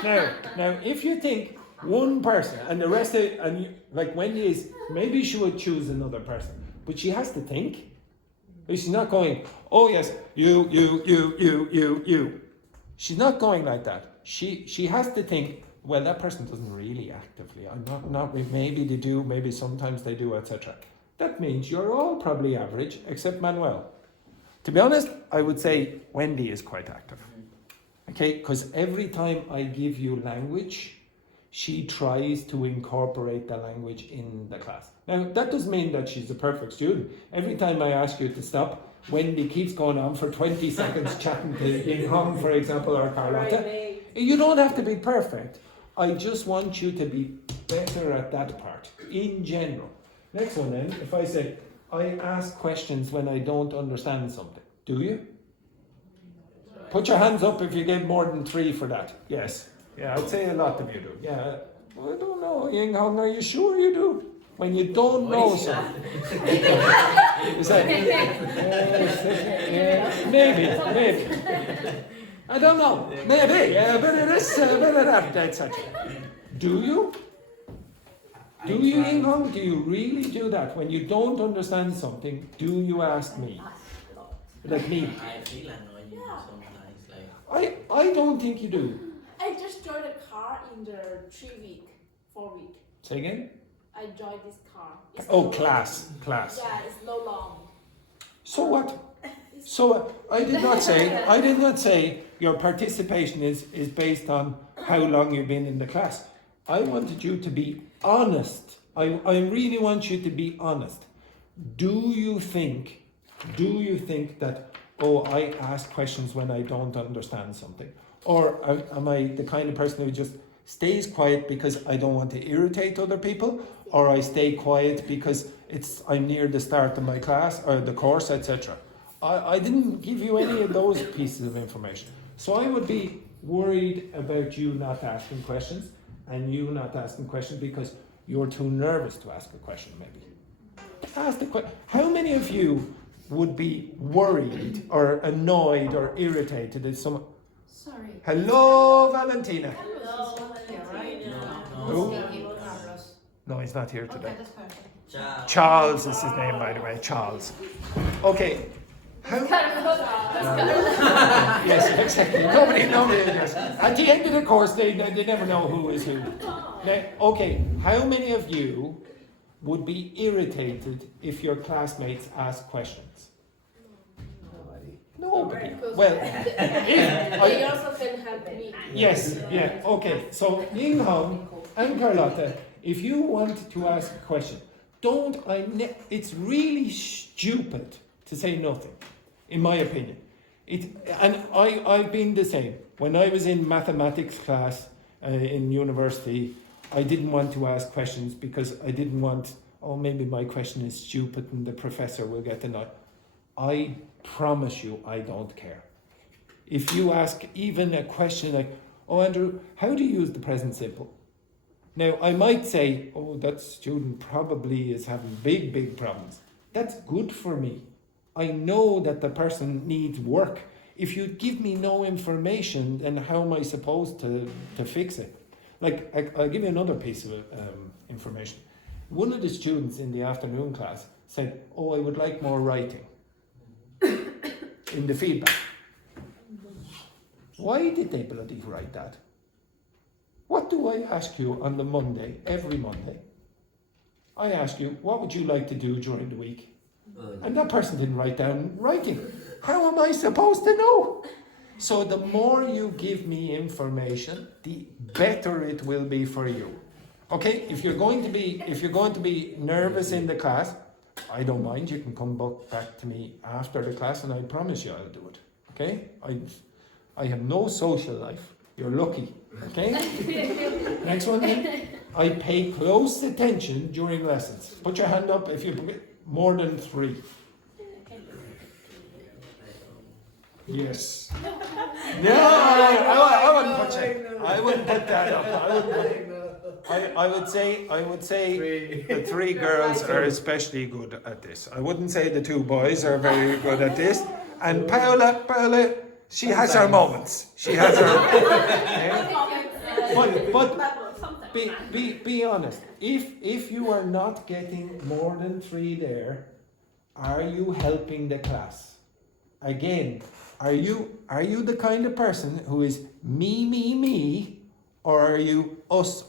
Now, if you think one person and the rest of, and you, like Wendy is, maybe she would choose another person, but she has to think. She's not going, oh yes, you. She's not going like that. She has to think, well, that person doesn't really actively. I'm not maybe they do, maybe sometimes they do, etc. That means you're all probably average, except Manuel. To be honest, I would say Wendy is quite active. Okay, because every time I give you language, she tries to incorporate the language in the class. Now, that doesn't mean that she's a perfect student. Every time I ask you to stop, Wendy keeps going on for 20 seconds chatting to Ying Hong, for example, or Carlotta. You don't have to be perfect. I just want you to be better at that part, in general. Next one then, if I say, I ask questions when I don't understand something. Do you? Put your hands up if you get more than 3 for that. Yes. Yeah, I'd say a lot of you do. Yeah. I don't know, Ying Hong, are you sure you do? When you don't know something. You say, maybe. I don't know. Maybe. A bit of this, a bit of that, etc. Do you? Do you, Ying Hong? Do you really do that? When you don't understand something, do you ask me? Like me? I feel annoying sometimes. I don't think you do. I just joined a car in the 4 week. Say again? I joined this car. It's Oh, no class. Yeah, it's no long. So what? So I did not say your participation is based on how long you've been in the class. I wanted you to be honest. I really want you to be honest. Do you think that, oh, I ask questions when I don't understand something? Or am I the kind of person who just stays quiet because I don't want to irritate other people? Or I stay quiet because I'm near the start of my class or the course, etc. I didn't give you any of those pieces of information. So I would be worried about you not asking questions and you not asking questions because you're too nervous to ask a question, maybe. Ask the question. How many of you would be worried or annoyed or irritated if someone... Sorry. Hello, Valentina. Hello, Valentina. Who? No, he's not here today. Okay, that's perfect. Charles is his name, by the way. Charles. Okay. Yes, exactly. Nobody knows. At the end of the course, they never know who is who. Now, okay, how many of you would be irritated if your classmates ask questions? Nobody. Because Well, they also can help me. yes, yeah, okay. So Yinghong and Carlotta, if you want to ask a question, it's really stupid to say nothing, in my opinion. I've been the same. When I was in mathematics class in university, I didn't want to ask questions because I didn't want, maybe my question is stupid and the professor will get the nod. I promise you, I don't care. If you ask even a question like, Andrew, how do you use the present simple? Now, I might say, that student probably is having big problems. That's good for me. I know that the person needs work. If you give me no information, then how am I supposed to fix it? Like, I'll give you another piece of information. One of the students in the afternoon class said, I would like more writing in the feedback. Why did they bloody write that? What do I ask you on the Monday, every Monday? I ask you, what would you like to do during the week? And that person didn't write down writing. How am I supposed to know? So the more you give me information, the better it will be for you. Okay, if you're going to be nervous in the class, I don't mind. You can come back to me after the class, and I promise you I'll do it. Okay, I have no social life. You're lucky. Okay. Next one. Then. I pay close attention during lessons. Put your hand up if you more than 3. Yes. No, I wouldn't put it. I wouldn't put that up. I would say the 3 girls are especially good at this. I wouldn't say the 2 boys are very good at this. And Paola, she has her moments. She has her. But be honest. If you are not getting more than 3 there, are you helping the class? Again, are you the kind of person who is me, or are you us?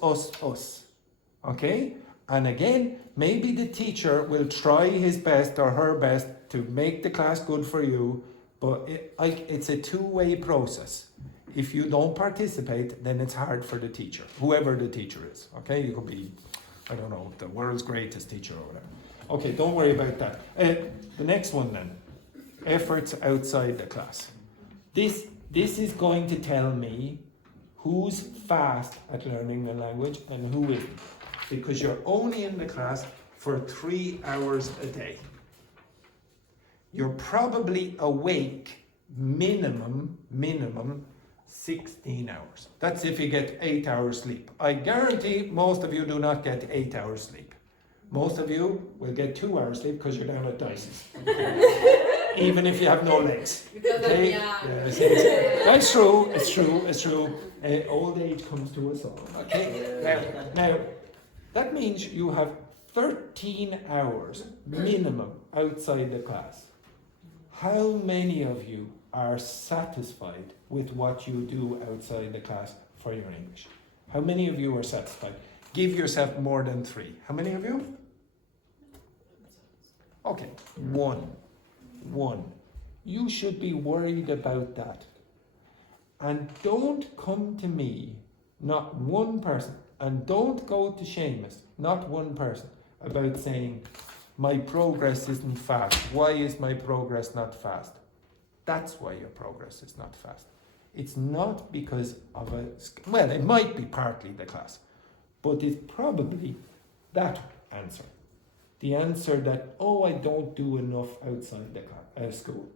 Okay? And again, maybe the teacher will try his best or her best to make the class good for you, but it's a 2-way process. If you don't participate, then it's hard for the teacher, whoever the teacher is. Okay? You could be, I don't know, the world's greatest teacher or whatever. Okay, don't worry about that. The next one then. Efforts outside the class. This is going to tell me who's fast at learning the language and who isn't. Because you're only in the class for 3 hours a day. You're probably awake minimum 16 hours. That's if you get 8 hours sleep. I guarantee most of you do not get 8 hours sleep. Most of you will get 2 hours sleep because you're down at Dyson's. Even if you have no legs. Okay? That's true, it's true. Old age comes to us all. Okay? Now, that means you have 13 hours minimum outside the class. How many of you are satisfied with what you do outside the class for your English? How many of you are satisfied? Give yourself more than 3. How many of you? Okay, 1. You should be worried about that. And don't come to me, not one person, and don't go to Seamus, not one person, about saying, my progress isn't fast. Why is my progress not fast? That's why your progress is not fast. It's not because of it might be partly the class, but it's probably that answer. The answer that, I don't do enough outside the school.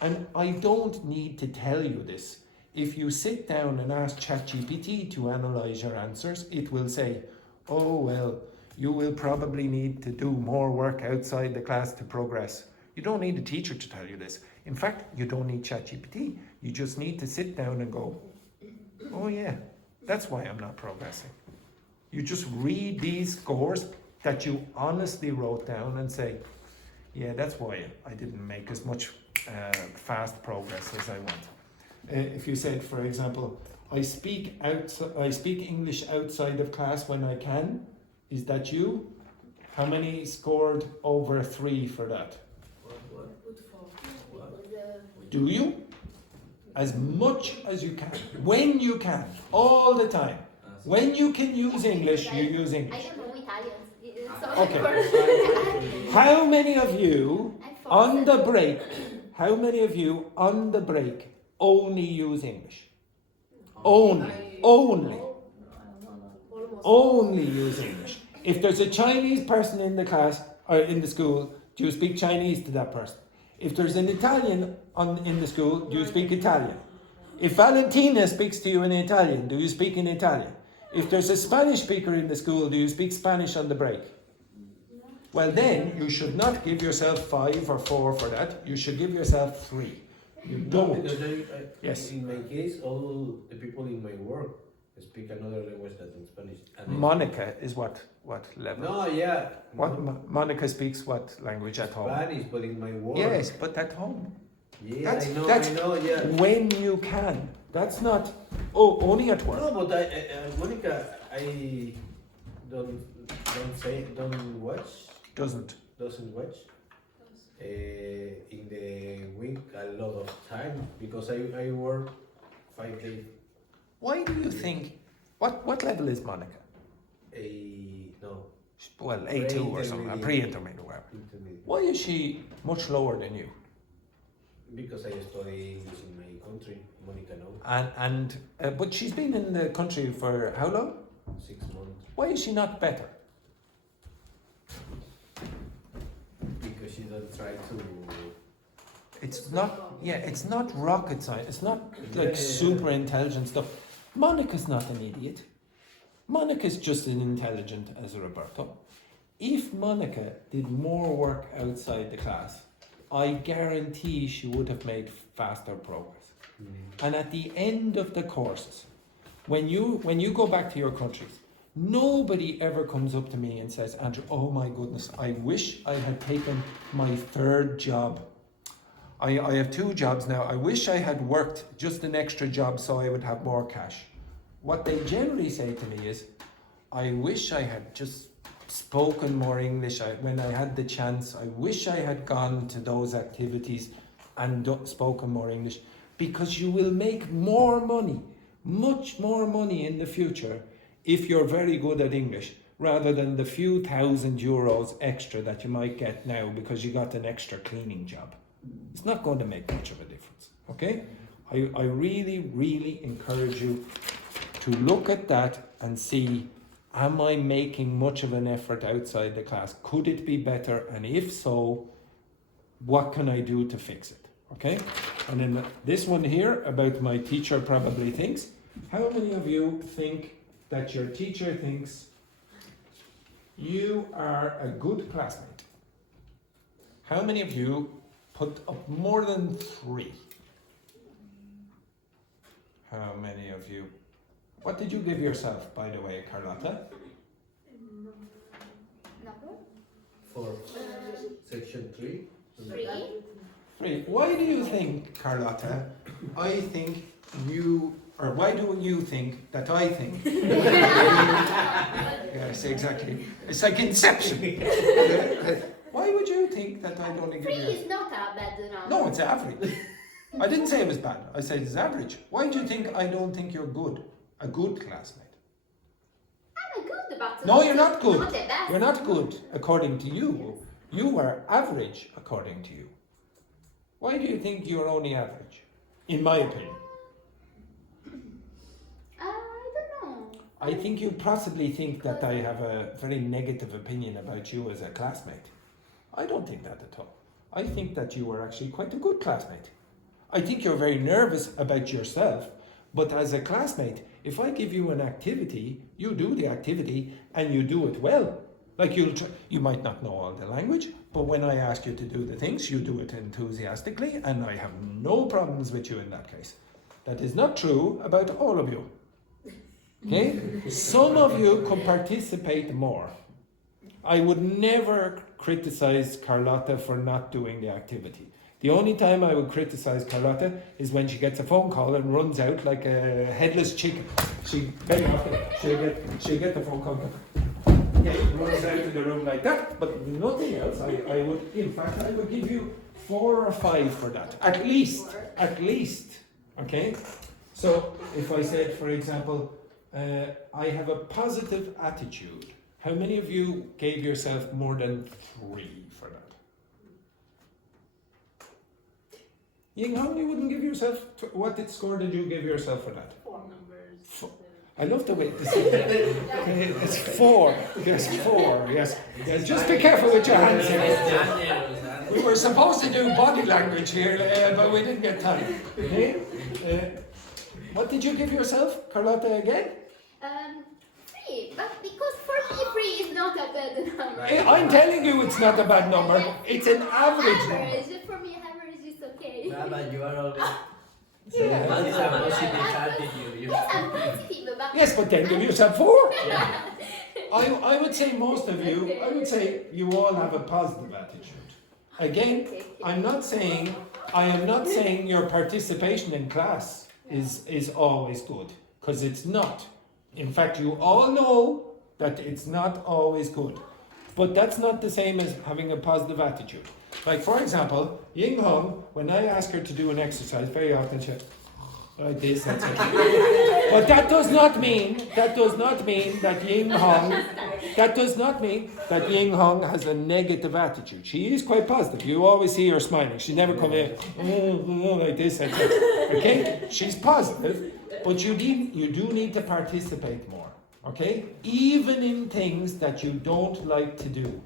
And I don't need to tell you this. If you sit down and ask ChatGPT to analyze your answers, it will say, you will probably need to do more work outside the class to progress. You don't need a teacher to tell you this. In fact, you don't need ChatGPT. You just need to sit down and go, that's why I'm not progressing. You just read these scores that you honestly wrote down and say, that's why I didn't make as much fast progress as I want. If you said, for example, I speak English outside of class when I can, is that you? How many scored over 3 for that? Do you? As much as you can. When you can. All the time. When you can use English, you use I English. don't know Italian. So Okay. How many of you on the break, only use English? Only use English. If there's a Chinese person in the class or in the school, do you speak Chinese to that person? If there's an Italian in the school, do you speak Italian? If Valentina speaks to you in Italian, do you speak in Italian? If there's a Spanish speaker in the school, do you speak Spanish on the break? Well, then you should not give yourself 5 or 4 for that. You should give yourself 3. You don't. Because Yes. in my case, all the people in my work speak another language than Spanish. And Monica is what level? No, yeah. Monica speaks what language at home? Spanish, but in my work. Yes, but at home. Yeah, I know, yeah. When you can. That's not, only at work. No, but Monica, I don't watch. Doesn't. Doesn't watch. In the week a lot of time because I work 5 days. Why do you think, what level is Monica? No. Well, A2 or something, a pre-intermediate or whatever. Intermediate. Why is she much lower than you? Because I study English in my country, Monica knows. But she's been in the country for how long? 6 months. Why is she not better? Because she don't try to. It's not rocket science. It's not like super intelligent stuff. Monica's not an idiot. Monica's just as intelligent as Roberto. If Monica did more work outside the class, I guarantee she would have made faster progress. And at the end of the courses, when you go back to your countries, nobody ever comes up to me and says, Andrew, oh my goodness, I wish I had taken my 3rd job. I have 2 jobs now. I wish I had worked just an extra job so I would have more cash. What they generally say to me is, I wish I had just spoken more English when I had the chance. I wish I had gone to those activities and spoken more English, because you will make more money, much more money in the future if you're very good at English, rather than the few €1,000 extra that you might get now because you got an extra cleaning job. It's not going to make much of a difference, okay? I really, really encourage you to look at that and see, am I making much of an effort outside the class? Could it be better? And if so, what can I do to fix it? Okay? And then this one here about my teacher probably thinks. How many of you think that your teacher thinks you are a good classmate? How many of you put up more than 3? How many of you? What did you give yourself, by the way, Carlotta? Number? For section 3. 3? 3. Why do you think, Carlotta, I think you, or why do you think that I think? Yes, exactly. It's like Inception. Why would you think that I don't give 3 you? is not a bad number. No, it's average. I didn't say it was bad. I said it's average. Why do you think I don't think you're good? A good classmate? I'm a good, but No, you're not good. Not the best. You're not good according to you. You are average according to you. Why do you think you're only average? In my opinion. I don't know. I think you possibly think that I have a very negative opinion about you as a classmate. I don't think that at all. I think that you are actually quite a good classmate. I think you're very nervous about yourself, but as a classmate, if I give you an activity, you do the activity and you do it well. Like you might not know all the language, but when I ask you to do the things, you do it enthusiastically, and I have no problems with you in that case. That is not true about all of you. Okay? Some of you can participate more. I would never criticize Carlotta for not doing the activity. The only time I would criticize Carlotta is when she gets a phone call and runs out like a headless chicken. She'll get the phone call. Okay, runs out of the room like that, but nothing else. I would, in fact, I would give you 4 or 5 for that. At least. Okay? So if I said, for example, I have a positive attitude, how many of you gave yourself more than 3 for that? Ying Hong, you wouldn't give yourself, what score did you give yourself for that? 4 numbers. I love the way this is. It's 4. Yes, 4. Yes. Yes. Just be careful with your hands here. We were supposed to do body language here, but we didn't get time. Okay? What did you give yourself, Carlotta, again? 3, but because for me 3 is not a bad number. I'm telling you, it's not a bad number. It's an average number. Average, for me average is okay. Yeah, but you are always. Yeah. What is a positive attitude? Yes, I'm positive, but Yes, but then give yourself 4. I would say most of you, I would say you all have a positive attitude. Again, I am not saying your participation in class is always good, because it's not. In fact, you all know that it's not always good. But that's not the same as having a positive attitude. Like, for example, Ying Hong, when I ask her to do an exercise, very often she like this, that's it. But that does not mean that Ying Hong has a negative attitude. She is quite positive. You always see her smiling. She never come in like this, that's it. Okay? She's positive, but you do need to participate more. Okay? Even in things that you don't like to do.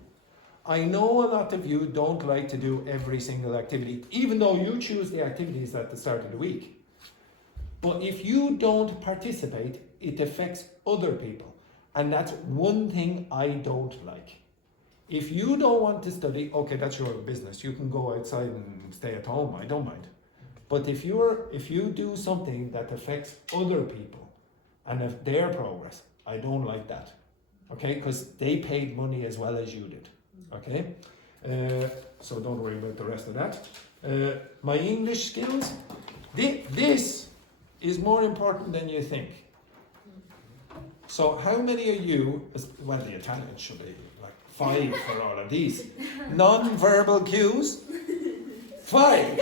I know a lot of you don't like to do every single activity, even though you choose the activities at the start of the week. But if you don't participate, it affects other people. And that's one thing I don't like. If you don't want to study, okay, that's your business. You can go outside and stay at home, I don't mind. But if you do something that affects other people and if their progress, I don't like that. Okay, because they paid money as well as you did. Okay, so don't worry about the rest of that. My English skills, this is more important than you think. So how many of you, well, the Italian should be like 5 for all of these. Non-verbal cues, 5.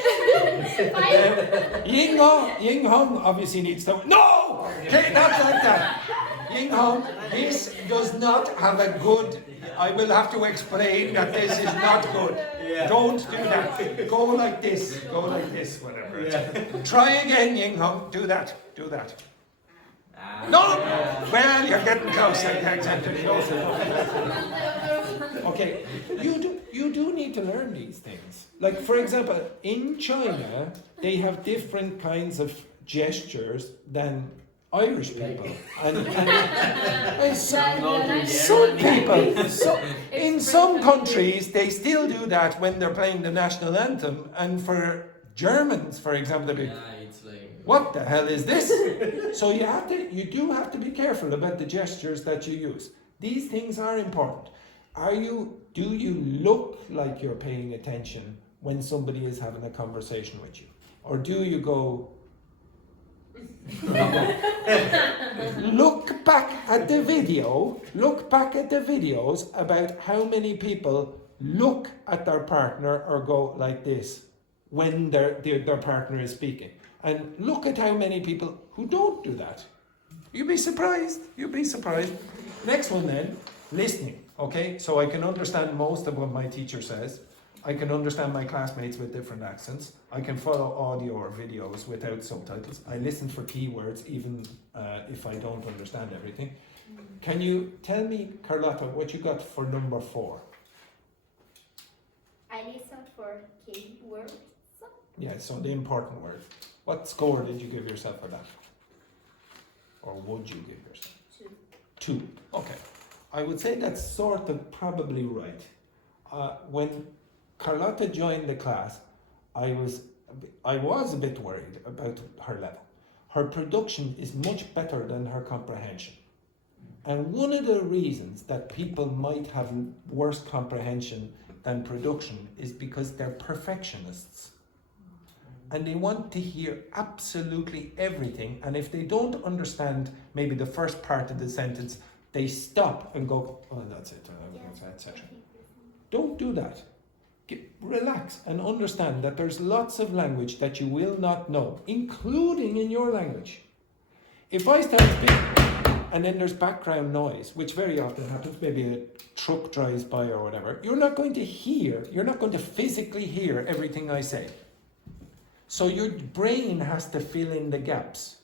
Ying Hong obviously needs to, no! Okay, not like that. Ying Hong, this does not have a good, I will have to explain that this is not good. Yeah. Don't do that. Go like this, whatever. Yeah. Try again, Ying Hong, do that. No! Well, you're getting close. Okay, you do need to learn these things. Like, for example, in China, they have different kinds of gestures than Irish people. And some people, in some countries, they still do that when they're playing the national anthem. And for Germans, for example, they'll be, It's like, what the hell is this? So you do have to be careful about the gestures that you use. These things are important. Do you look like you're paying attention when somebody is having a conversation with you? Or do you go, look back at the videos about how many people look at their partner or go like this when their partner is speaking. And look at how many people who don't do that. You'd be surprised. Next one then, listening. Okay, so I can understand most of what my teacher says. I can understand my classmates with different accents. I can follow audio or videos without subtitles. I listen for keywords even if I don't understand everything. Can you tell me, Carlotta, what you got for number 4? I listen for keywords. Yeah, so the important word. What score did you give yourself for that? Or would you give yourself? 2. Okay. I would say that's sort of probably right. When Carlotta joined the class, I was a bit worried about her level. Her production is much better than her comprehension. And one of the reasons that people might have worse comprehension than production is because they're perfectionists. And they want to hear absolutely everything. And if they don't understand maybe the first part of the sentence, they stop and go, oh, that's it, etc. Don't do that. Relax and understand that there's lots of language that you will not know, including in your language. If I start speaking and then there's background noise, which very often happens, maybe a truck drives by or whatever, you're not going to physically hear everything I say. So your brain has to fill in the gaps.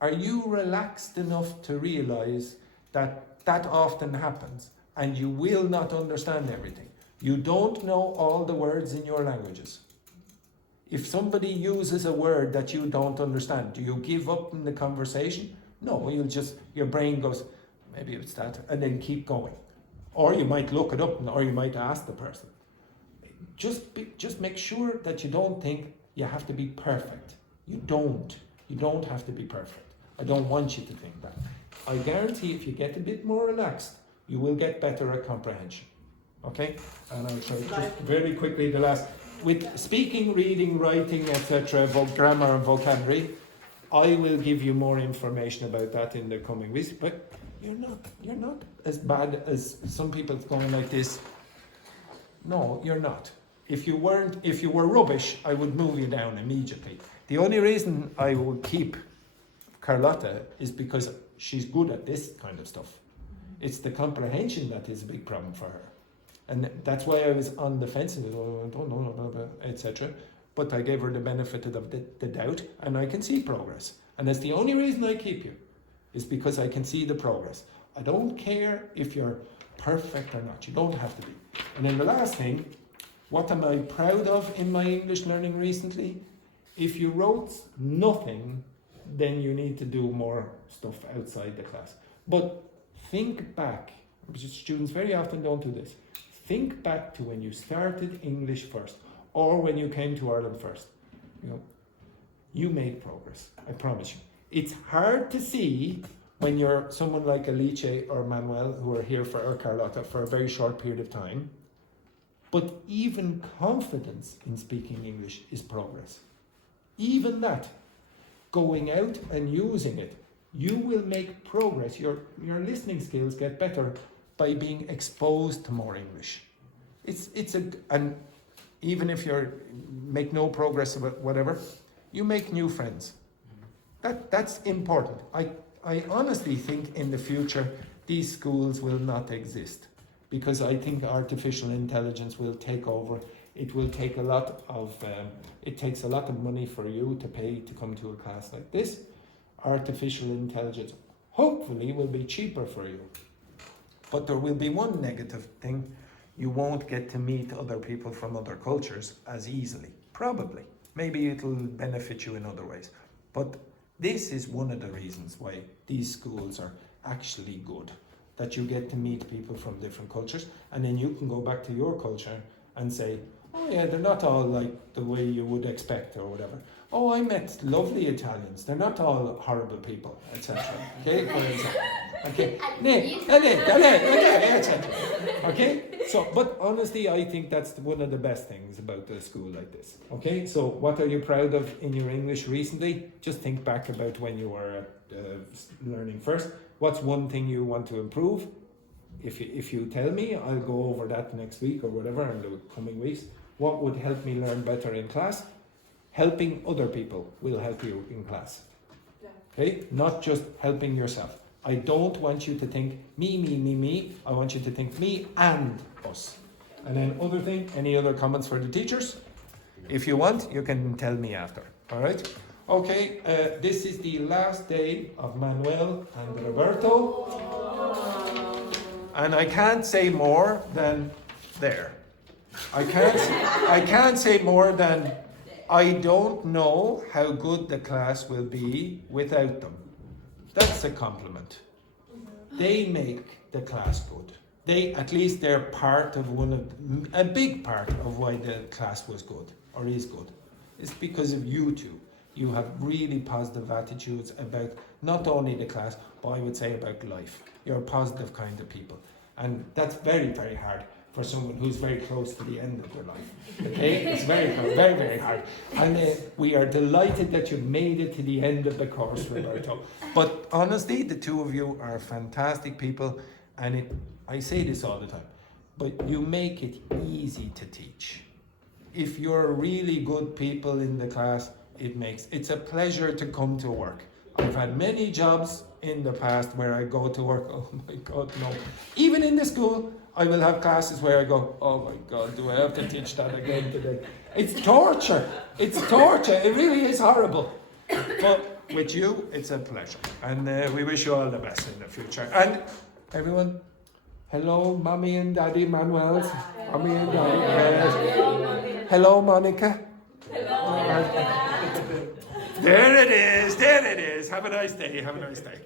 Are you relaxed enough to realize that that often happens and you will not understand everything? You don't know all the words in your languages. If somebody uses a word that you don't understand, do you give up in the conversation? No, your brain goes, maybe it's that, and then keep going. Or you might look it up, or you might ask the person. Just make sure that you don't think you have to be perfect. You don't. You don't have to be perfect. I don't want you to think that. I guarantee if you get a bit more relaxed, you will get better at comprehension. Okay? And I'll show you just very quickly the last. With speaking, reading, writing, etc., grammar and vocabulary, I will give you more information about that in the coming weeks. But you're not as bad as some people going like this. No, you're not. If you were rubbish, I would move you down immediately. The only reason I will keep Carlotta is because she's good at this kind of stuff. It's the comprehension that is a big problem for her. And that's why I was on the fence and etc. But I gave her the benefit of the doubt, and I can see progress. And that's the only reason I keep you, is because I can see the progress. I don't care if you're perfect or not. You don't have to be. And then the last thing, what am I proud of in my English learning recently? If you wrote nothing, then you need to do more stuff outside the class. But think back. Students very often don't do this. Think back to when you started English first, or when you came to Ireland first. You made progress, I promise you. It's hard to see when you're someone like Alice or Manuel, who are here or Carlotta for a very short period of time. But even confidence in speaking English is progress. Even that, going out and using it, you will make progress. Your listening skills get better by being exposed to more English. And even if you make no progress about whatever, you make new friends. That's important. I honestly think in the future these schools will not exist, because I think artificial intelligence will take over. It will take it takes a lot of money for you to pay to come to a class like this. Artificial intelligence hopefully will be cheaper for you. But there will be one negative thing. You won't get to meet other people from other cultures as easily. Probably. Maybe it'll benefit you in other ways. But this is one of the reasons why these schools are actually good. That you get to meet people from different cultures, and then you can go back to your culture and say, oh yeah, they're not all like the way you would expect or whatever. Oh, I met lovely Italians. They're not all horrible people, etc. Okay, for example. Okay, etc. Okay. So, but honestly, I think that's one of the best things about a school like this. Okay. So, what are you proud of in your English recently? Just think back about when you were learning first. What's one thing you want to improve? If you tell me, I'll go over that next week or whatever in the coming weeks. What would help me learn better in class? Helping other people will help you in class. Okay? Not just helping yourself. I don't want you to think me. I want you to think me and us. And then other thing, any other comments for the teachers? If you want, you can tell me after. All right? Okay, this is the last day of Manuel and Roberto. And I can't say more than there. I can't say more than I don't know how good the class will be without them. That's a compliment. They make the class good. They're part of a big part of why the class was good or is good. It's because of you two. You have really positive attitudes about not only the class, but I would say about life. You're a positive kind of people. And that's very, very hard for someone who's very close to the end of their life. Okay, it's very hard, very, very hard. And we are delighted that you made it to the end of the course, Roberto. But honestly, the two of you are fantastic people, and I say this all the time, but you make it easy to teach. If you're really good people in the class, it's a pleasure to come to work. I've had many jobs in the past where I go to work, oh my God, no. Even in the school, I will have classes where I go, oh my God, do I have to teach that again today? It's torture. It's torture. It really is horrible. But with you, it's a pleasure. And we wish you all the best in the future. And everyone, hello, Mommy and Daddy Manuel's. Mommy and Daddy. Yes. Hello, Monica. Hello. There it is. There it is. Have a nice day. Have a nice day.